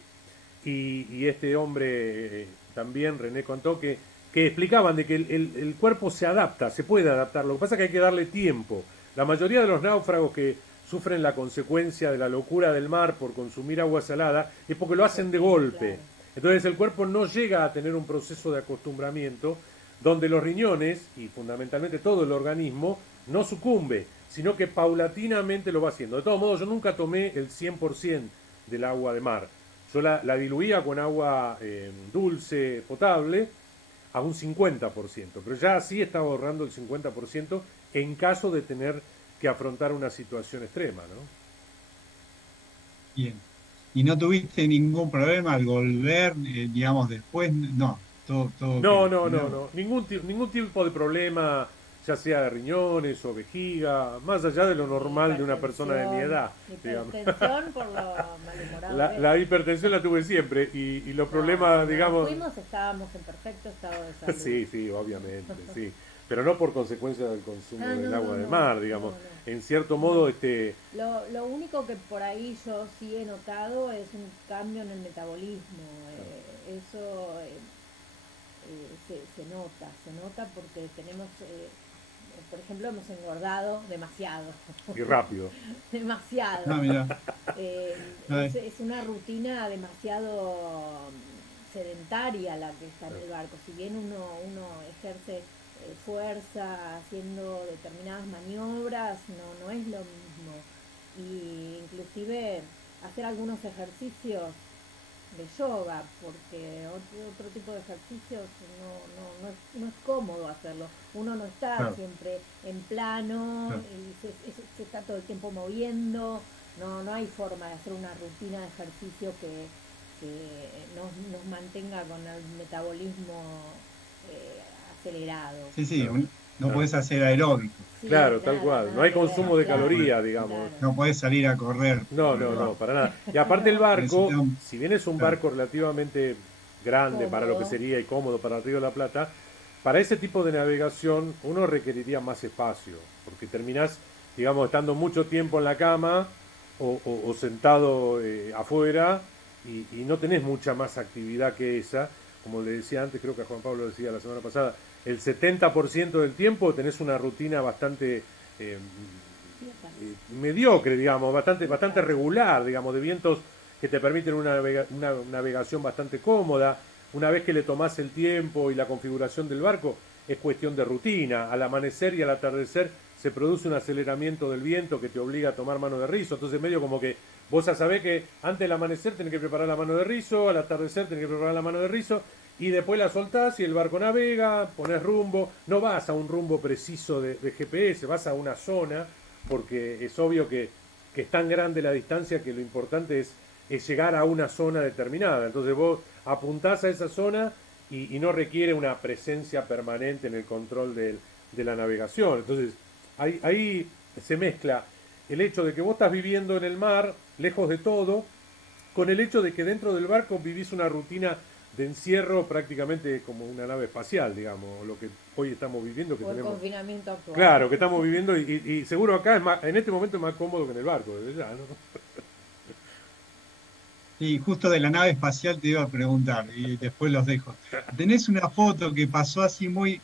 y este hombre también, René contó, que explicaban de que el cuerpo se adapta, se puede adaptar, lo que pasa es que hay que darle tiempo. La mayoría de los náufragos que sufren la consecuencia de la locura del mar por consumir agua salada es porque lo hacen de golpe. Entonces el cuerpo no llega a tener un proceso de acostumbramiento donde los riñones y fundamentalmente todo el organismo no sucumbe, sino que paulatinamente lo va haciendo. De todos modos, yo nunca tomé el 100% del agua de mar. Yo la diluía con agua dulce, potable, a un 50%, pero ya así estaba ahorrando el 50% en caso de tener que afrontar una situación extrema, ¿no? Bien. ¿Y no tuviste ningún problema al volver, digamos, después? No, todo No. Ningún tipo de problema, ya sea de riñones o vejiga, más allá de lo normal de una persona de mi edad. Hipertensión por lo malhumorado. La hipertensión la tuve siempre y los problemas, digamos... Fuimos, estábamos en perfecto estado de salud. Sí, obviamente, sí. Pero no por consecuencia del consumo del agua de mar, digamos. No. En cierto modo, Lo único que por ahí yo sí he notado es un cambio en el metabolismo. Eso se nota porque tenemos, por ejemplo, hemos engordado demasiado. Y rápido. Demasiado. Ah, mira. Es una rutina demasiado sedentaria la que está en el barco. Si bien uno ejerce fuerza haciendo determinadas maniobras, no es lo mismo. Y inclusive hacer algunos ejercicios de yoga, porque otro tipo de ejercicios no es cómodo hacerlo. Uno no está siempre en plano, se está todo el tiempo moviendo, no hay forma de hacer una rutina de ejercicio que nos mantenga con el metabolismo acelerado. Sí, no podés hacer aeróbico. Sí, claro, tal cual. No hay consumo de calorías, claro, digamos. claro. No podés salir a correr. No, para nada. Y aparte el barco, Necesitamos- si bien es un barco relativamente grande para lo que Cómodo. sería y cómodo para el Río de la Plata, para ese tipo de navegación uno requeriría más espacio, porque terminás, digamos, estando mucho tiempo en la cama o sentado afuera y no tenés mucha más actividad que esa. Como le decía antes, creo que a Juan Pablo decía la semana pasada, el 70% del tiempo tenés una rutina bastante mediocre, digamos, bastante regular, digamos, de vientos que te permiten una navegación bastante cómoda. Una vez que le tomás el tiempo y la configuración del barco, es cuestión de rutina. Al amanecer y al atardecer se produce un aceleramiento del viento que te obliga a tomar mano de rizo. Entonces medio como que vos ya sabés que antes del amanecer tenés que preparar la mano de rizo, al atardecer tenés que preparar la mano de rizo, y después la soltás y el barco navega, ponés rumbo. No vas a un rumbo preciso de GPS, vas a una zona, porque es obvio que es tan grande la distancia que lo importante es llegar a una zona determinada. Entonces vos apuntás a esa zona y no requiere una presencia permanente en el control de la navegación. Entonces ahí se mezcla el hecho de que vos estás viviendo en el mar, lejos de todo, con el hecho de que dentro del barco vivís una rutina de encierro prácticamente como una nave espacial, digamos, lo que hoy estamos viviendo. Que O el tenemos, confinamiento actual. claro, que estamos viviendo y seguro acá en este momento es más cómodo que en el barco, desde ya, ¿no? Y justo de la nave espacial te iba a preguntar, y después los dejo. Tenés una foto que pasó así muy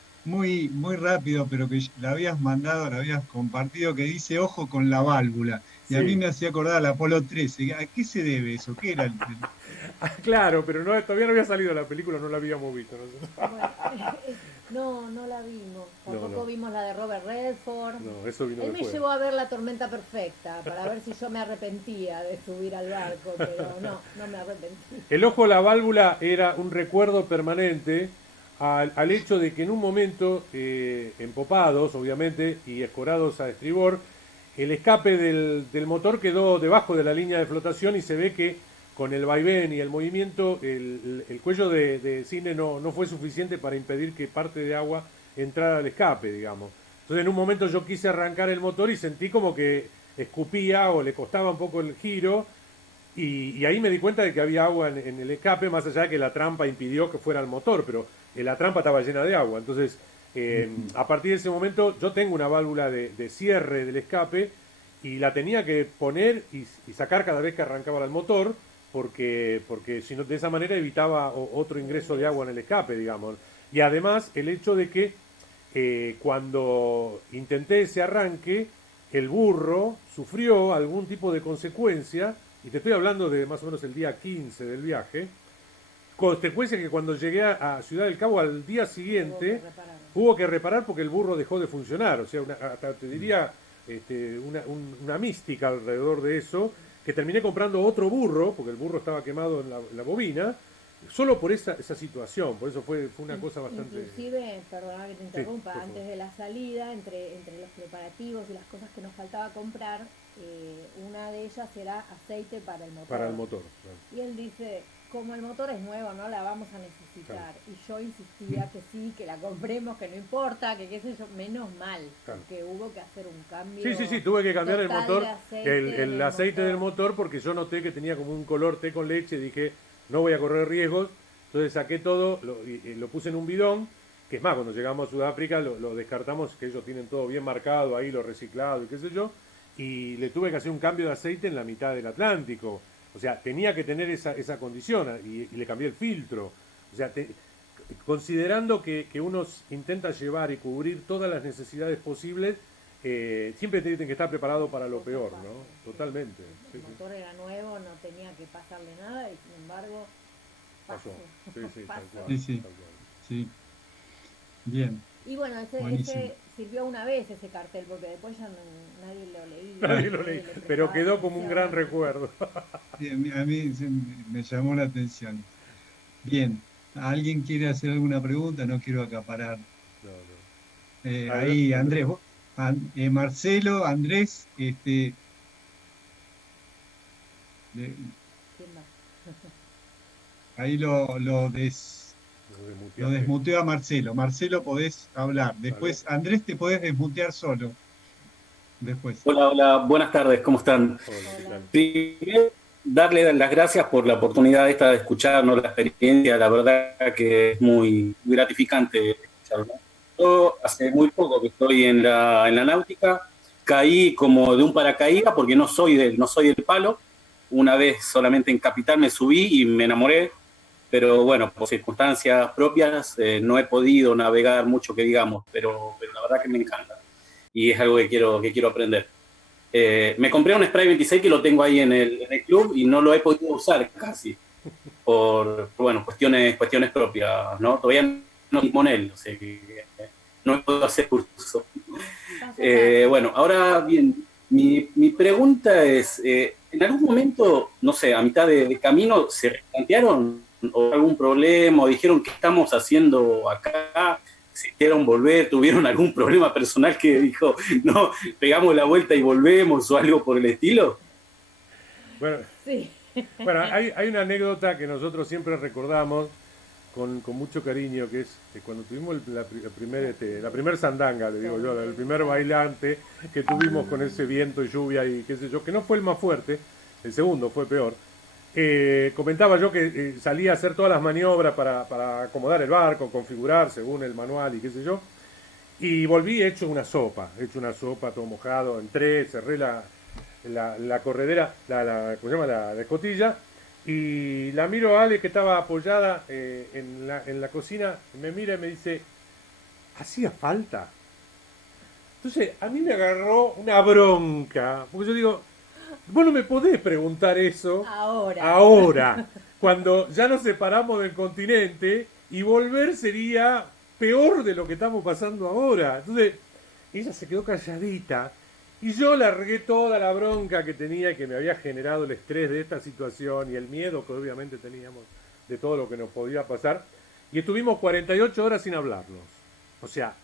rápido, pero que la habías mandado, la habías compartido, que dice ojo con la válvula. Y a Sí. mí me hacía acordar al Apolo 13. ¿A qué se debe eso? ¿Qué era Ah, claro, pero todavía no había salido la película, no la habíamos visto. ¿no? No la vimos. No, Tampoco no. vimos la de Robert Redford. No, eso vino Él me después. llevó a ver La Tormenta Perfecta para ver si yo me arrepentía de subir al barco, pero no me arrepentí. El ojo a la válvula era un recuerdo permanente al hecho de que en un momento, empopados obviamente y escorados a estribor, el escape del motor quedó debajo de la línea de flotación y se ve que con el vaivén y el movimiento el cuello de Cisne no fue suficiente para impedir que parte de agua entrara al escape, digamos. Entonces en un momento yo quise arrancar el motor y sentí como que escupía o le costaba un poco el giro. Y ahí me di cuenta de que había agua en el escape, más allá de que la trampa impidió que fuera el motor, pero la trampa estaba llena de agua. Entonces, a partir de ese momento, yo tengo una válvula de cierre del escape y la tenía que poner y sacar cada vez que arrancaba el motor, porque si no, de esa manera evitaba otro ingreso de agua en el escape, digamos. Y además, el hecho de que cuando intenté ese arranque, el burro sufrió algún tipo de consecuencia. Y te estoy hablando de más o menos el día 15 del viaje. Consecuencia que cuando llegué a Ciudad del Cabo al día siguiente hubo que reparar porque el burro dejó de funcionar. O sea, hasta te diría una mística alrededor de eso, que terminé comprando otro burro, porque el burro estaba quemado en la bobina, solo por esa situación. Por eso fue una cosa bastante... Inclusive, perdona que te interrumpa, por favor. antes de la salida, entre los preparativos y las cosas que nos faltaba comprar, una de ellas era aceite para el motor. Para el motor. Claro. Y él dice, como el motor es nuevo, no la vamos a necesitar. Claro. Y yo insistía que sí, que la compremos, que no importa, que qué sé yo, menos mal, Claro. porque hubo que hacer un cambio. Sí, tuve que cambiar el total motor, de aceite el aceite del motor, porque yo noté que tenía como un color té con leche, dije, no voy a correr riesgos, entonces saqué todo, lo puse en un bidón, que es más, cuando llegamos a Sudáfrica lo descartamos, que ellos tienen todo bien marcado ahí, lo reciclado y qué sé yo, y le tuve que hacer un cambio de aceite en la mitad del Atlántico, o sea, tenía que tener esa condición, y le cambié el filtro, o sea, considerando que uno intenta llevar y cubrir todas las necesidades posibles, siempre tienen que estar preparado para lo peor, ¿no? Totalmente. El motor era nuevo, no tenía que pasarle nada y sin embargo pasó. Sí, tal Pasó. cual, Sí. tal cual. Sí. Bien. Y bueno, Buenísimo. ese sirvió una vez ese cartel, porque después ya nadie lo leía. Nadie lo leí, le prestaba pero quedó como un atención. gran recuerdo. Sí, a mí me llamó la atención. Bien. ¿Alguien quiere hacer alguna pregunta? No quiero acaparar. No. Ahí, Andrés, Marcelo, Andrés, ¿Quién más? ahí lo desmuteo a Marcelo. Marcelo, podés hablar. Después, Andrés, te podés desmutear solo. Después. Hola, buenas tardes, ¿cómo están? Hola. Primero, darle las gracias por la oportunidad esta de escucharnos, la experiencia, la verdad que es muy gratificante escucharlo. Yo hace muy poco que estoy en la náutica, caí como de un paracaídas porque no soy del palo. Una vez solamente en Capital me subí y me enamoré, pero bueno, por circunstancias propias no he podido navegar mucho que digamos, pero la verdad que me encanta y es algo que quiero aprender. Me compré un spray 26 que lo tengo ahí en el club y no lo he podido usar casi, bueno, cuestiones propias, ¿no? Todavía no timonel, o sea que no puedo hacer uso. Bueno, ahora bien, mi pregunta es, ¿en algún momento, no sé, a mitad de camino, se replantearon o algún problema o dijeron qué estamos haciendo acá? ¿Se quisieron volver? ¿Tuvieron algún problema personal que dijo, no, pegamos la vuelta y volvemos o algo por el estilo? Bueno, Sí. bueno, hay una anécdota que nosotros siempre recordamos con mucho cariño, que es que cuando tuvimos la primer sandanga, le digo yo, el primer bailante que tuvimos con ese viento y lluvia y qué sé yo, que no fue el más fuerte, el segundo fue peor. Comentaba yo que salía a hacer todas las maniobras para acomodar el barco, configurar según el manual y qué sé yo, y volví hecho una sopa, todo mojado, entré, cerré la corredera, ¿cómo se llama? La escotilla, y la miro a Ale que estaba apoyada en la cocina, me mira y me dice, ¿hacía falta? Entonces a mí me agarró una bronca, porque yo digo, vos no me podés preguntar eso ahora, cuando ya nos separamos del continente y volver sería peor de lo que estamos pasando ahora. Entonces ella se quedó calladita. Y yo largué toda la bronca que tenía y que me había generado el estrés de esta situación y el miedo que obviamente teníamos de todo lo que nos podía pasar. Y estuvimos 48 horas sin hablarnos. O sea,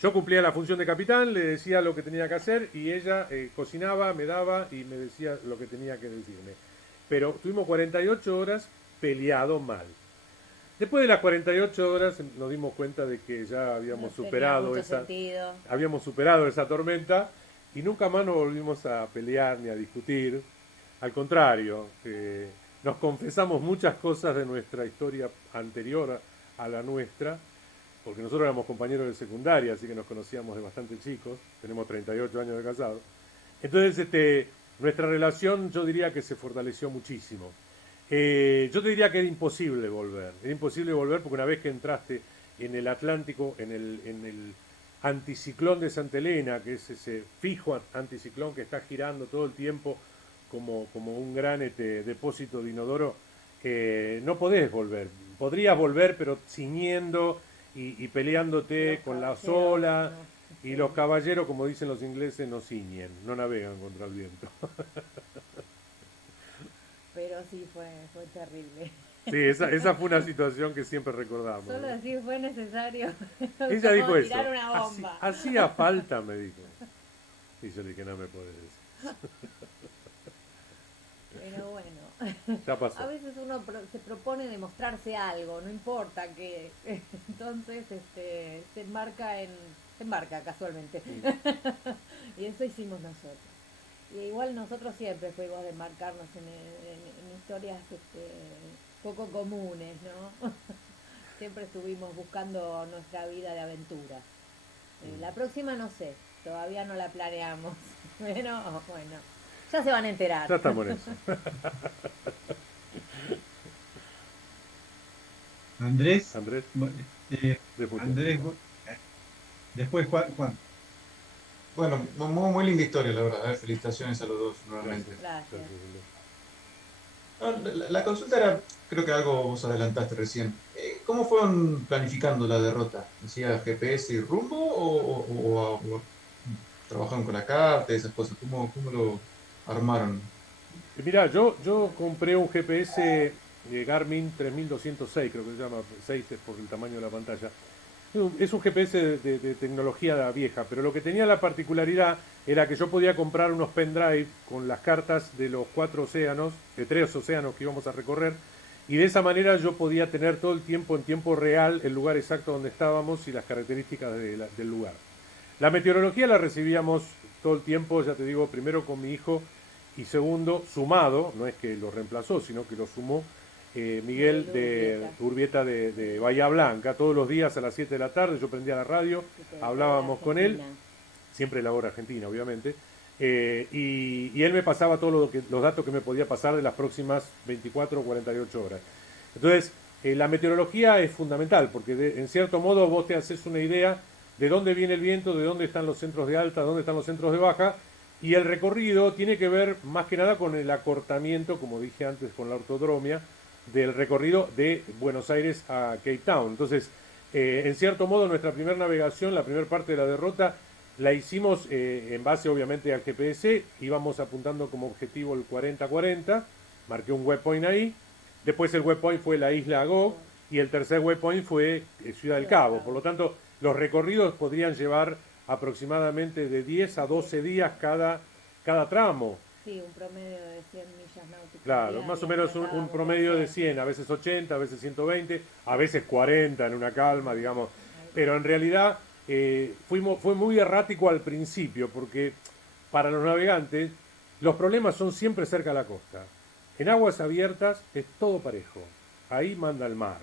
yo cumplía la función de capitán, le decía lo que tenía que hacer y ella cocinaba, me daba y me decía lo que tenía que decirme. Pero estuvimos 48 horas peleado mal. Después de las 48 horas nos dimos cuenta de que ya habíamos superado esa tormenta. Y nunca más nos volvimos a pelear ni a discutir. Al contrario, nos confesamos muchas cosas de nuestra historia anterior a la nuestra, porque nosotros éramos compañeros de secundaria, así que nos conocíamos de bastante chicos, tenemos 38 años de casados. Entonces, nuestra relación yo diría que se fortaleció muchísimo. Yo te diría que era imposible volver porque una vez que entraste en el Atlántico, en el anticiclón de Santa Elena, que es ese fijo anticiclón que está girando todo el tiempo como un gran depósito de inodoro, no podés volver. Podrías volver, pero ciñendo y peleándote con las olas, y los caballeros, como dicen los ingleses, no ciñen, no navegan contra el viento. Pero sí, fue terrible. Sí, esa fue una situación que siempre recordamos. Solo así fue necesario. Ella dijo eso. Tirar una bomba. Hacía falta, me dijo. Y yo le dije, no me podés decir. Pero bueno, ya pasó. A veces uno se propone demostrarse algo, no importa qué. Entonces se embarca casualmente. Y eso hicimos nosotros. Y igual nosotros siempre fuimos de embarcarnos en historias poco comunes, ¿no? Siempre estuvimos buscando nuestra vida de aventura. La próxima no sé, todavía no la planeamos, pero bueno, ya se van a enterar. Ya estamos en eso. Andrés. Después Juan. Bueno, muy linda historia, la verdad. Felicitaciones a los dos, nuevamente. Gracias. La consulta era, creo que algo vos adelantaste recién. ¿Cómo fueron planificando la derrota? ¿Hacía GPS y rumbo o trabajaron con la carta, esas cosas? ¿Cómo lo armaron? Mirá, yo compré un GPS Garmin 3206, creo que se llama, 6 es por el tamaño de la pantalla. Es un GPS de tecnología vieja, pero lo que tenía la particularidad era que yo podía comprar unos pendrive con las cartas de los 4 océanos, de 3 océanos que íbamos a recorrer, y de esa manera yo podía tener todo el tiempo, en tiempo real, el lugar exacto donde estábamos y las características del lugar. La meteorología la recibíamos todo el tiempo, ya te digo, primero con mi hijo y segundo, sumado, no es que lo reemplazó, sino que lo sumó Miguel de Urbieta de Bahía Blanca. Todos los días a las 7 de la tarde yo prendía la radio, hablábamos con él, siempre la hora argentina obviamente, y él me pasaba todos los datos que me podía pasar de las próximas 24 o 48 horas. Entonces la meteorología es fundamental porque en cierto modo vos te haces una idea de dónde viene el viento, de dónde están los centros de alta, dónde están los centros de baja, Y el recorrido tiene que ver más que nada con el acortamiento, como dije antes con la ortodromia, del recorrido de Buenos Aires a Cape Town. Entonces, en cierto modo, nuestra primera navegación, la primera parte de la derrota, la hicimos en base obviamente al GPS, íbamos apuntando como objetivo el 40-40, marqué un waypoint ahí, después el waypoint fue la isla Agog y el tercer waypoint fue Ciudad del Cabo. Por lo tanto, los recorridos podrían llevar aproximadamente de 10 a 12 días cada tramo. Sí, un promedio de 100 millas náuticas. Claro, diarias, más o menos un promedio de 100, a veces 80, a veces 120, a veces 40 en una calma, digamos. Pero en realidad fue muy errático al principio, porque para los navegantes los problemas son siempre cerca de la costa. En aguas abiertas es todo parejo, ahí manda el mar.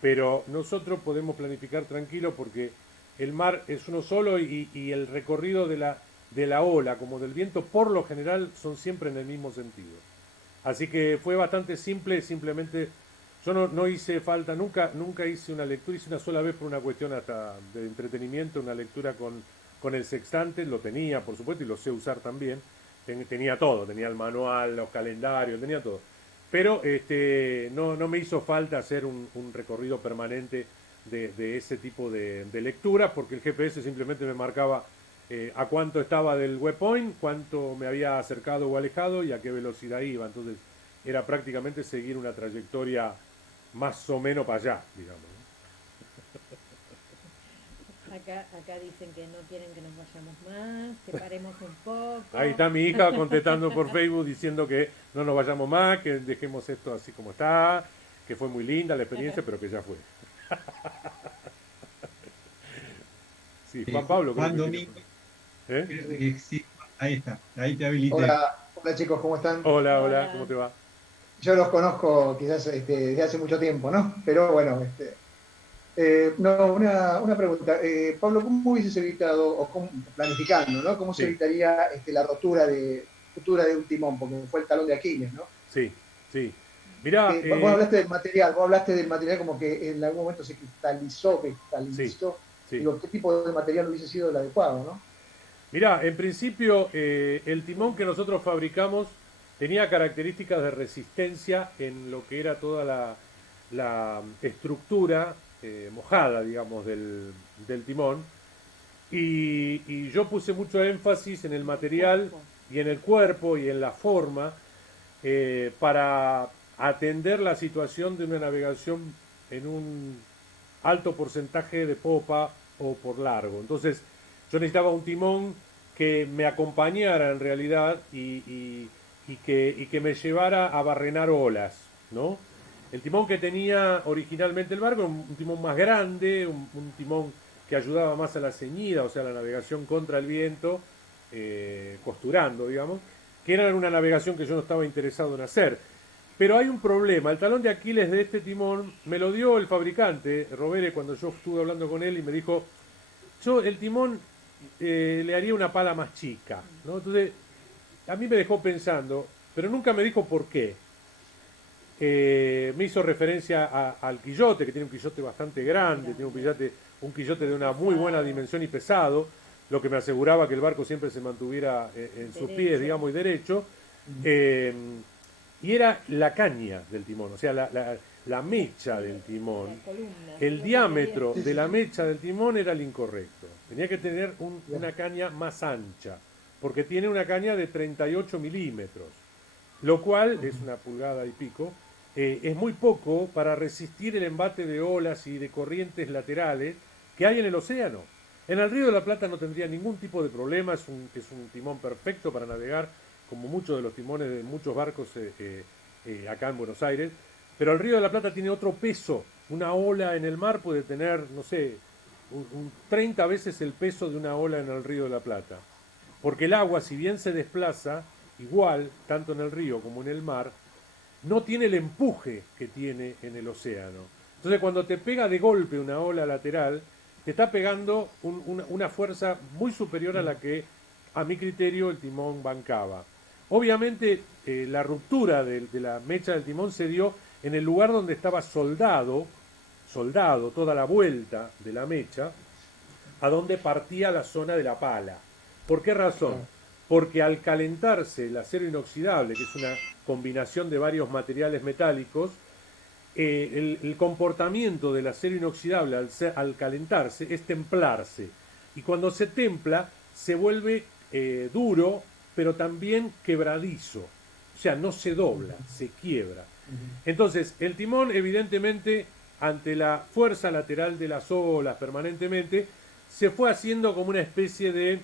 Pero nosotros podemos planificar tranquilo porque el mar es uno solo y el recorrido de la ola como del viento por lo general son siempre en el mismo sentido. Así que fue bastante simple, simplemente yo no hice falta, nunca hice una lectura, hice una sola vez por una cuestión hasta de entretenimiento, una lectura con el sextante, lo tenía por supuesto y lo sé usar también, tenía todo, tenía el manual, los calendarios, tenía todo. Pero no me hizo falta hacer un recorrido permanente de ese tipo de lectura, porque el GPS simplemente me marcaba a cuánto estaba del waypoint, cuánto me había acercado o alejado y a qué velocidad iba. Entonces era prácticamente seguir una trayectoria más o menos para allá, digamos. Acá dicen que no quieren que nos vayamos más, que paremos un poco. Ahí está mi hija contestando por Facebook diciendo que no nos vayamos más, que dejemos esto así como está, que fue muy linda la experiencia, pero que ya fue. Sí, Juan Pablo. Juan Domingo. Sí, ahí está, ahí te habilité. Hola chicos, ¿cómo están? Hola, ¿cómo te va? Yo los conozco quizás desde hace mucho tiempo, ¿no? Pero bueno, una pregunta. Pablo, ¿cómo hubieses evitado, o planificando, ¿no? ¿Cómo se evitaría la rotura futura de un timón? Porque fue el talón de Aquiles, ¿no? Sí. Mirá, vos hablaste del material como que en algún momento se cristalizó. Sí. Digo, ¿qué tipo de material hubiese sido el adecuado, no? Mirá, en principio el timón que nosotros fabricamos tenía características de resistencia en lo que era toda la estructura mojada, digamos, del timón. Y yo puse mucho énfasis en el material y en el cuerpo y en la forma para atender la situación de una navegación en un alto porcentaje de popa o por largo. Entonces yo necesitaba un timón que me acompañara en realidad y que me llevara a barrenar olas, ¿no? El timón que tenía originalmente el barco era un timón más grande, un timón que ayudaba más a la ceñida, o sea, la navegación contra el viento, costurando, digamos, que era una navegación que yo no estaba interesado en hacer. Pero hay un problema, el talón de Aquiles de este timón me lo dio el fabricante, Rovere, cuando yo estuve hablando con él y me dijo, yo el timón le haría una pala más chica, ¿no? Entonces, a mí me dejó pensando, pero nunca me dijo por qué. Me hizo referencia al quillote, que tiene un quillote bastante grande, tiene un quillote de una muy buena dimensión y pesado, lo que me aseguraba que el barco siempre se mantuviera en sus pies, digamos, y derecho. Y era la caña del timón, o sea, la mecha del timón. El diámetro de la mecha del timón era el incorrecto. Tenía que tener una caña más ancha, porque tiene una caña de 38 milímetros, lo cual es una pulgada y pico. Es muy poco para resistir el embate de olas y de corrientes laterales que hay en el océano. En el Río de la Plata no tendría ningún tipo de problema, es un timón perfecto para navegar, como muchos de los timones de muchos barcos acá en Buenos Aires, pero el Río de la Plata tiene otro peso. Una ola en el mar puede tener, no sé, 30 veces el peso de una ola en el Río de la Plata, porque el agua, si bien se desplaza igual, tanto en el río como en el mar, no tiene el empuje que tiene en el océano. Entonces cuando te pega de golpe una ola lateral, te está pegando una fuerza muy superior a la que, a mi criterio, el timón bancaba. Obviamente la ruptura de la mecha del timón se dio en el lugar donde estaba soldado toda la vuelta de la mecha, a donde partía la zona de la pala. ¿Por qué razón? porque al calentarse el acero inoxidable, que es una combinación de varios materiales metálicos, el comportamiento del acero inoxidable al calentarse es templarse. Y cuando se templa, se vuelve duro, pero también quebradizo. O sea, no se dobla, se quiebra. Entonces, el timón, evidentemente, ante la fuerza lateral de las olas permanentemente, se fue haciendo como una especie de...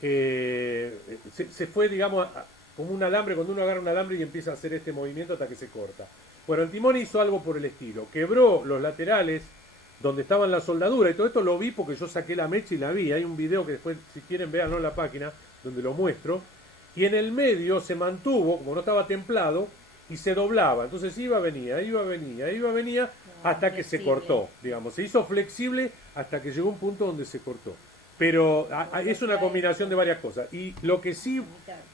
se fue, digamos, como un alambre, cuando uno agarra un alambre y empieza a hacer este movimiento hasta que se corta. Bueno, el timón hizo algo por el estilo. Quebró los laterales donde estaban las soldaduras, y todo esto lo vi porque yo saqué la mecha y la vi. Hay un video que después, si quieren, véanlo en la página, donde lo muestro. Y en el medio se mantuvo, como no estaba templado, y se doblaba. Entonces iba, venía, hasta que se cortó, digamos. Se hizo flexible hasta que llegó un punto donde se cortó. Pero es una combinación de varias cosas. Y lo que sí,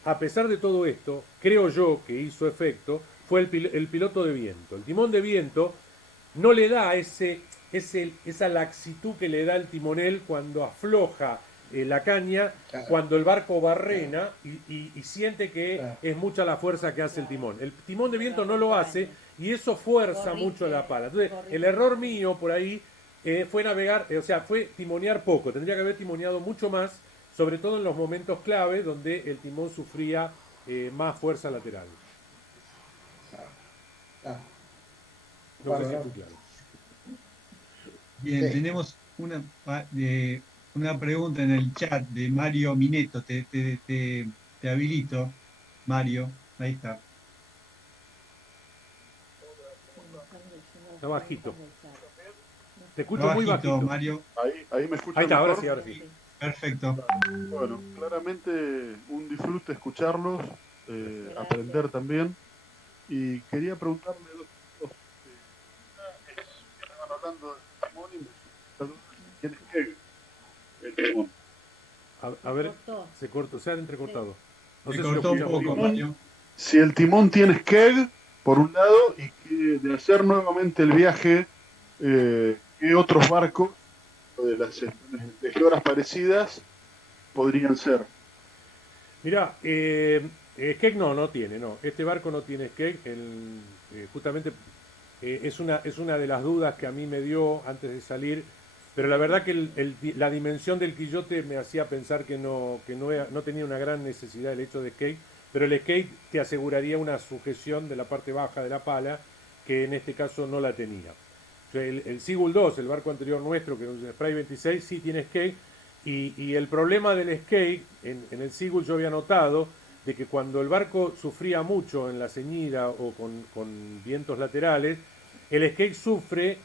a pesar de todo esto, creo yo que hizo efecto, fue el piloto de viento. El timón de viento no le da esa laxitud que le da el timonel cuando afloja la caña, cuando el barco barrena y siente que es mucha la fuerza que hace el timón. El timón de viento no lo hace y eso fuerza mucho la pala. Entonces, el error mío por ahí fue navegar, fue timonear poco. Tendría que haber timoneado mucho más, sobre todo en los momentos clave donde el timón sufría más fuerza lateral. No sé si fue claro. Bien, tenemos una pregunta en el chat de Mario Mineto. Te habilito, Mario. Ahí está. Está bajito. Te escucho muy bajito, Mario. Ahí me escuchan. Ahí está, mejor. ahora sí. Perfecto. Bueno, claramente un disfrute escucharlos, aprender también. Y quería preguntarle dos cosas. Estaban hablando de timón y ¿quién es el timón? A ver, se cortó, se ha entrecortado. No Se sé cortó si lo un poco, escuchamos. Mario. Si el timón tiene skeg, por un lado, y que de hacer nuevamente el viaje, ¿qué otros barcos de las horas parecidas podrían ser? Mirá, skeg no tiene, no. Este barco no tiene skeg. Justamente es una de las dudas que a mí me dio antes de salir. Pero la verdad que la dimensión del quillote me hacía pensar que no tenía una gran necesidad el hecho de skate, pero el skate te aseguraría una sujeción de la parte baja de la pala, que en este caso no la tenía. O sea, el Seagull 2, el barco anterior nuestro, que es un Spray 26, sí tiene skate, y el problema del skate, en el Seagull yo había notado, de que cuando el barco sufría mucho en la ceñida o con vientos laterales, el skate sufre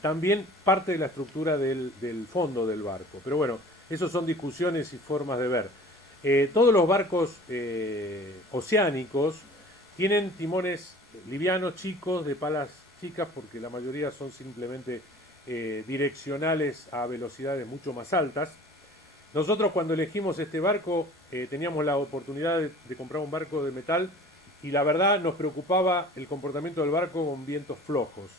también parte de la estructura del fondo del barco. Pero bueno, eso son discusiones y formas de ver. Todos los barcos oceánicos tienen timones livianos, chicos, de palas chicas, porque la mayoría son simplemente direccionales a velocidades mucho más altas. Nosotros cuando elegimos este barco teníamos la oportunidad de comprar un barco de metal y la verdad nos preocupaba el comportamiento del barco con vientos flojos,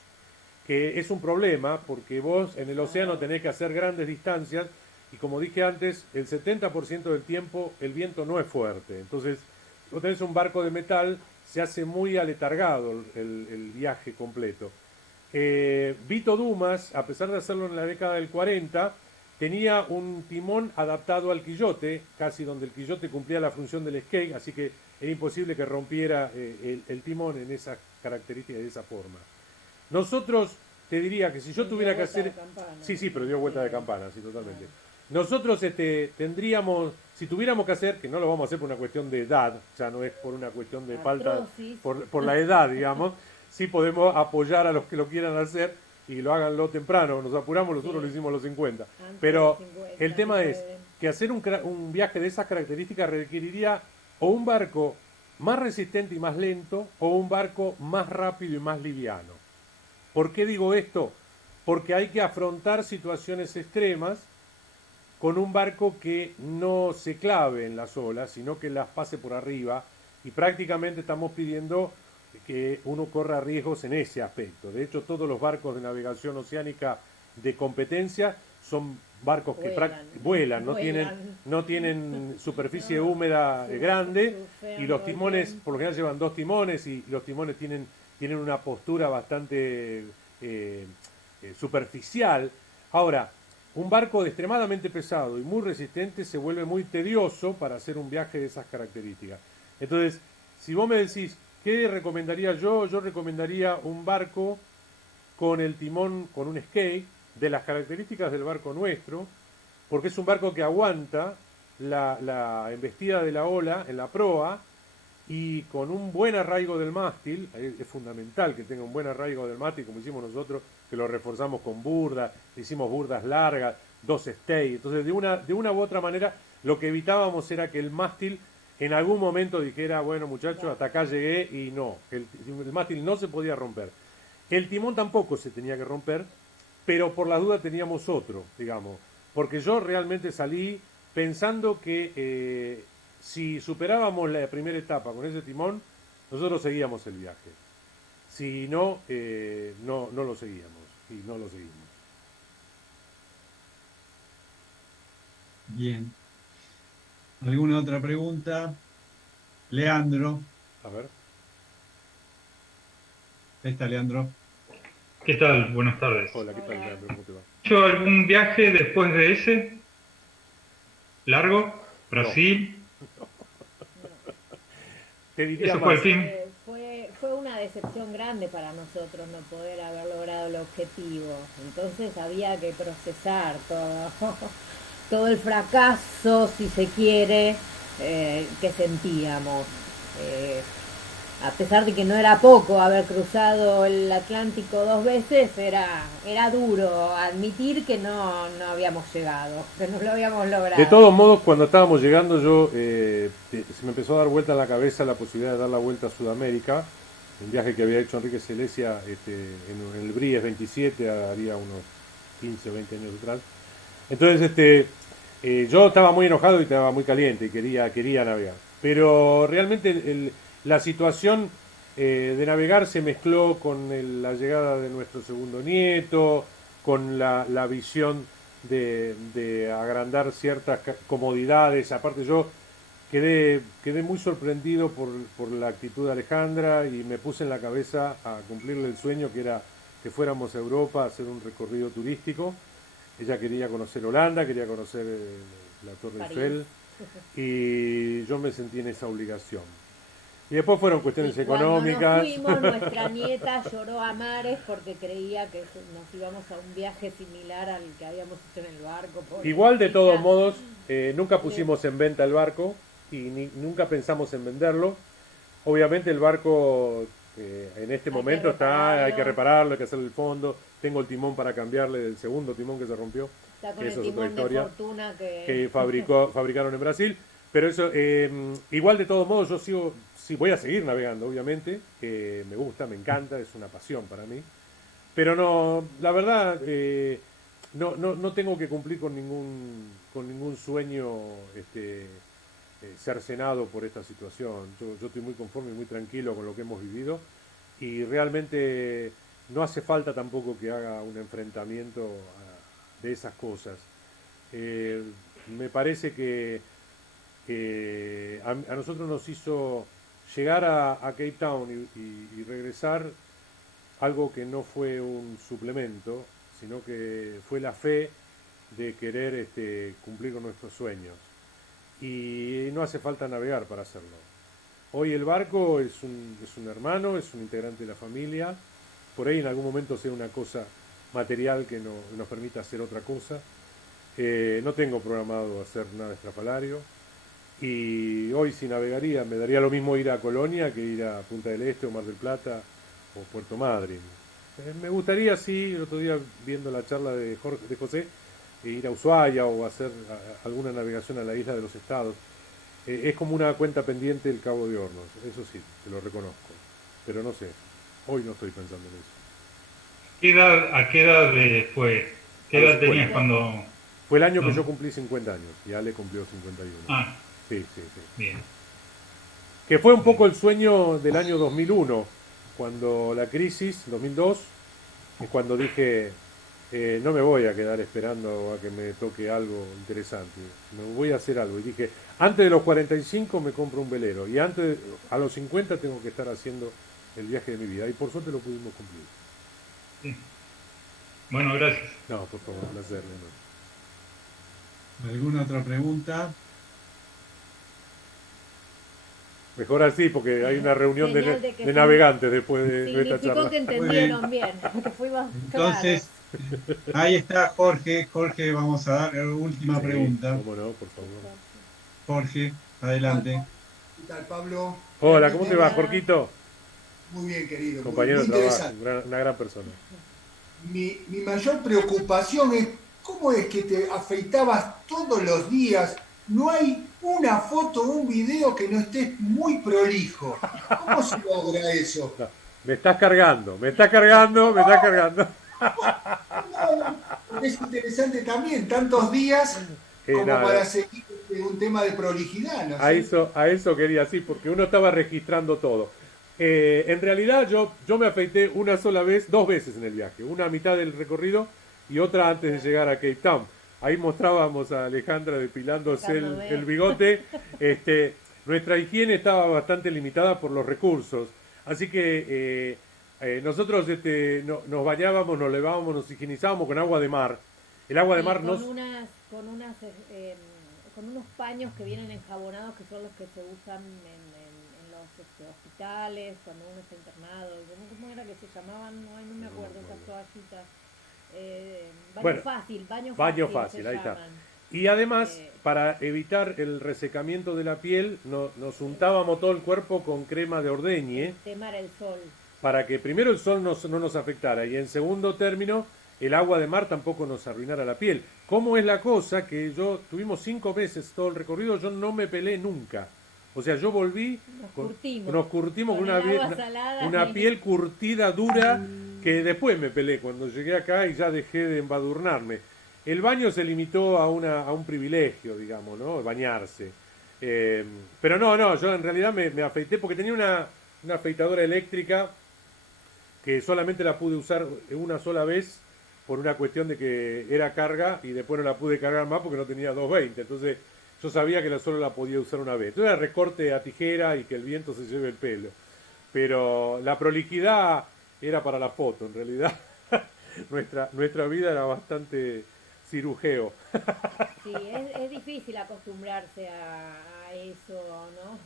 que es un problema porque vos en el océano tenés que hacer grandes distancias y como dije antes, el 70% del tiempo el viento no es fuerte. Entonces, si vos tenés un barco de metal, se hace muy aletargado el viaje completo. Vito Dumas, a pesar de hacerlo en la década del 40, tenía un timón adaptado al quillote, casi donde el quillote cumplía la función del skate, así que era imposible que rompiera el timón en esa característica de esa forma. Nosotros, te diría que si yo tuviera que hacer... Sí, pero dio vuelta de campana, sí, totalmente. Nosotros tendríamos, si tuviéramos que hacer, que no lo vamos a hacer por una cuestión de edad, ya no es por una cuestión de falta, por la edad, digamos, sí podemos apoyar a los que lo quieran hacer y lo háganlo temprano, nos apuramos, nosotros lo hicimos a los 50. Pero el tema es que hacer un viaje de esas características requeriría o un barco más resistente y más lento, o un barco más rápido y más liviano. ¿Por qué digo esto? Porque hay que afrontar situaciones extremas con un barco que no se clave en las olas, sino que las pase por arriba, y prácticamente estamos pidiendo que uno corra riesgos en ese aspecto. De hecho, todos los barcos de navegación oceánica de competencia son barcos que vuelan, no tienen superficie No, húmeda grande, surfean y los todo el timones, tiempo. por lo general llevan 2 timones, y los timones tienen una postura bastante superficial. Ahora, un barco extremadamente pesado y muy resistente se vuelve muy tedioso para hacer un viaje de esas características. Entonces, si vos me decís, ¿qué recomendaría yo? Yo recomendaría un barco con el timón, con un skate, de las características del barco nuestro, porque es un barco que aguanta la embestida de la ola en la proa, y con un buen arraigo del mástil. Es fundamental que tenga un buen arraigo del mástil, como hicimos nosotros, que lo reforzamos con burdas, hicimos burdas largas, 2 stay. Entonces, de una u otra manera, lo que evitábamos era que el mástil en algún momento dijera, bueno, muchachos, hasta acá llegué, y no, el mástil no se podía romper. El timón tampoco se tenía que romper, pero por la duda teníamos otro, digamos, porque yo realmente salí pensando que si superábamos la primera etapa con ese timón, nosotros seguíamos el viaje. Si no, no lo seguíamos, y no lo seguimos. Bien. ¿Alguna otra pregunta? Leandro. A ver. Ahí está Leandro. ¿Qué tal? Buenas tardes. Hola, ¿qué tal, Leandro? ¿Cómo te va? ¿Hecho algún viaje después de ese? ¿Largo? ¿Brasil? Te diría ¿Eso fue el más. fin? Fue una decepción grande para nosotros no poder haber logrado el objetivo. Entonces había que procesar todo el fracaso, si se quiere, que sentíamos. A pesar de que no era poco haber cruzado el Atlántico 2 veces, era duro admitir que no habíamos llegado, que no lo habíamos logrado. De todos modos, cuando estábamos llegando, se me empezó a dar vuelta en la cabeza la posibilidad de dar la vuelta a Sudamérica, un viaje que había hecho Enrique Celesia en el Bries 27, haría unos 15 o 20 años atrás. Entonces, yo estaba muy enojado y estaba muy caliente y quería navegar. Pero realmente la situación de navegar se mezcló con la llegada de nuestro segundo nieto, con la visión de agrandar ciertas comodidades. Aparte, yo quedé muy sorprendido por la actitud de Alejandra, y me puse en la cabeza a cumplirle el sueño, que era que fuéramos a Europa a hacer un recorrido turístico. Ella quería conocer Holanda, quería conocer la Torre París. Eiffel, y yo me sentí en esa obligación. Y después fueron cuestiones Y económicas. cuando nos fuimos, nuestra nieta lloró a mares porque creía que nos íbamos a un viaje similar al que habíamos hecho en el barco. Igual, de todos modos, nunca pusimos en venta el barco, y nunca pensamos en venderlo. Obviamente el barco en este momento hay que repararlo, hay que hacerle el fondo. Tengo el timón para cambiarle del segundo timón que se rompió. Está con Que el eso es otra timón de historia fortuna que fabricaron en Brasil. Pero eso, igual, de todos modos, yo voy a seguir navegando, obviamente. Me gusta, me encanta, es una pasión para mí. Pero no, la verdad, no tengo que cumplir con ningún sueño cercenado por esta situación. Yo estoy muy conforme y muy tranquilo con lo que hemos vivido, y realmente no hace falta tampoco que haga un enfrentamiento de esas cosas. Me parece que a nosotros nos hizo llegar a Cape Town y regresar algo que no fue un suplemento, sino que fue la fe de querer cumplir con nuestros sueños. Y no hace falta navegar para hacerlo. Hoy el barco es un hermano, es un integrante de la familia. Por ahí en algún momento sea una cosa material que nos permita hacer otra cosa. No tengo programado hacer nada estrafalario. Y hoy, si navegaría, me daría lo mismo ir a Colonia que ir a Punta del Este o Mar del Plata o Puerto Madryn. Me gustaría, sí, el otro día viendo la charla de José, ir a Ushuaia o hacer alguna navegación a la isla de los Estados. Es como una cuenta pendiente el Cabo de Hornos, eso sí, te lo reconozco. Pero no sé, hoy no estoy pensando en eso. ¿A qué edad fue? ¿Qué edad tenías cuando...? Fue el año que yo cumplí 50 años, y Ale cumplió 51. Ah. Sí. Bien. Que fue un poco el sueño del año 2001, cuando la crisis, 2002, es cuando dije, no me voy a quedar esperando a que me toque algo interesante. Me voy a hacer algo. Y dije, antes de los 45 me compro un velero. Y a los 50 tengo que estar haciendo el viaje de mi vida. Y por suerte lo pudimos cumplir. Sí. Bueno, gracias. No, por favor, un placer. ¿No? ¿Alguna otra pregunta? Mejor así, porque hay una reunión Señal de navegantes después de esta Significó charla. que entendieron bien, que fuimos Entonces, ahí está Jorge. Jorge, vamos a dar la última pregunta. Cómo no, por favor. Jorge, adelante. ¿Qué tal, Pablo? Hola, ¿cómo te va, Jorquito? Muy bien, querido. Compañero muy de trabajo, interesante. una gran persona. Mi mayor preocupación es cómo es que te afeitabas todos los días. No hay una foto o un video que no estés muy prolijo. ¿Cómo se logra eso? No, me estás cargando, me estás cargando, me estás cargando. Es interesante también, tantos días como Nada. para seguir un tema de prolijidad. ¿No? A eso quería, sí, porque uno estaba registrando todo. En realidad yo me afeité una sola vez, 2 veces en el viaje, una a mitad del recorrido y otra antes de llegar a Cape Town. Ahí mostrábamos a Alejandra depilándose el bigote. Nuestra higiene estaba bastante limitada por los recursos, así que nosotros nos bañábamos, nos lavábamos, nos higienizábamos con agua de mar. El agua de mar con nos... con unos paños que vienen enjabonados, que son los que se usan en los hospitales, cuando uno está internado. ¿Cómo era que se llamaban? No me acuerdo, esas toallitas. Baño fácil, ahí está. Y además, para evitar el resecamiento de la piel, nos untábamos todo el cuerpo con crema de ordeñe. El tema era el sol. Para que primero el sol no nos afectara y en segundo término el agua de mar tampoco nos arruinara la piel. ¿Cómo es la cosa? Que tuvimos 5 meses todo el recorrido, yo no me pelé nunca. O sea, yo volví, nos curtimos con una piel curtida, dura, que después me pelé cuando llegué acá y ya dejé de embadurnarme. El baño se limitó a un privilegio, digamos, ¿no? Bañarse. Pero no, yo en realidad me afeité porque tenía una afeitadora eléctrica que solamente la pude usar una sola vez por una cuestión de que era carga y después no la pude cargar más porque no tenía 220. Entonces yo sabía que solo la podía usar una vez. Entonces era recorte a tijera y que el viento se lleve el pelo. Pero la prolijidad era para la foto, en realidad. nuestra vida era bastante cirujeo. Sí, es difícil acostumbrarse a eso, ¿no?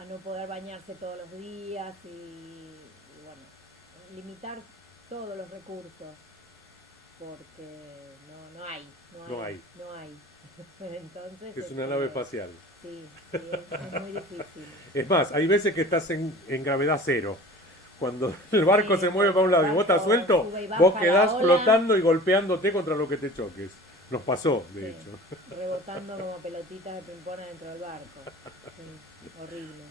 a no poder bañarse todos los días y bueno, limitar todos los recursos, porque no hay. Entonces, es una nave espacial. Sí, es muy difícil. Es más, hay veces que estás en gravedad cero. Cuando el barco se mueve para un lado y vos estás suelto, vos quedás flotando y golpeándote contra lo que te choques. Nos pasó, de hecho. Rebotando como pelotitas de ping-pong dentro del barco. Sí, horrible.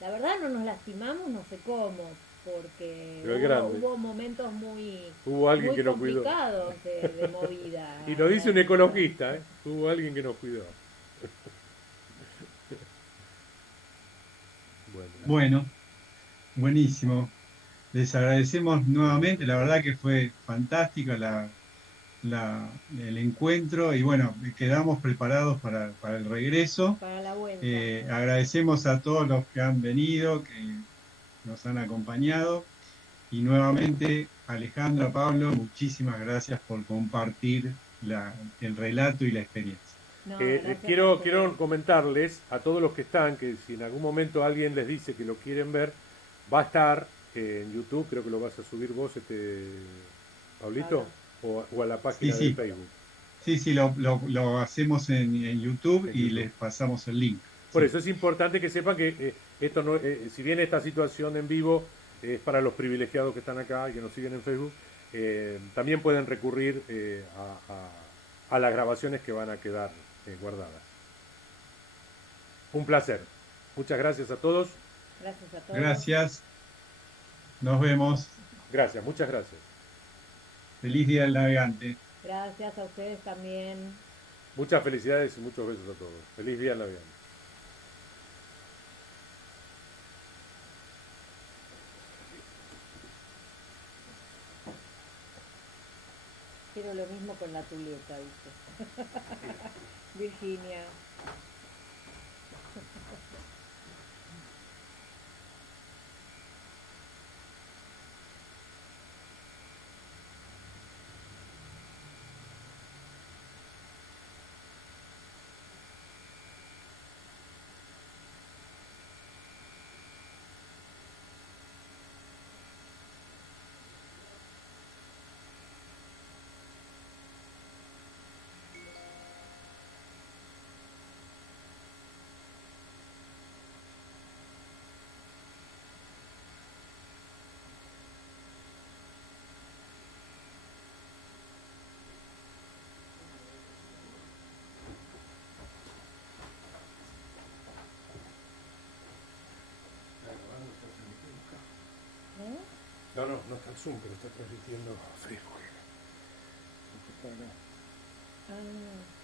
La verdad no nos lastimamos, no sé cómo, porque hubo momentos muy complicados de movida. Y lo dice un ecologista, ¿eh? Hubo alguien que nos cuidó. Bueno, buenísimo. Les agradecemos nuevamente, la verdad que fue fantástico el encuentro y bueno, quedamos preparados para el regreso. Para la vuelta. Agradecemos a todos los que han venido, que nos han acompañado y nuevamente Alejandra, Pablo, muchísimas gracias por compartir el relato y la experiencia. Quiero comentarles a todos los que están que si en algún momento alguien les dice que lo quieren ver, va a estar en YouTube, creo que lo vas a subir vos, Pablito, o a la página de Facebook. Sí, lo hacemos en YouTube y les pasamos el link. Por eso es importante que sepan que esto no, si bien esta situación en vivo es para los privilegiados que están acá y que nos siguen en Facebook, también pueden recurrir a las grabaciones que van a quedar guardadas. Un placer. Muchas gracias a todos. Gracias a todos. Gracias. Nos vemos. Gracias, muchas gracias. Feliz Día del Navegante. Gracias a ustedes también. Muchas felicidades y muchos besos a todos. Feliz Día del Navegante. quiero lo mismo con la tuleta, dice. Virginia. No, no está el Zoom, pero está transmitiendo Facebook. Ah.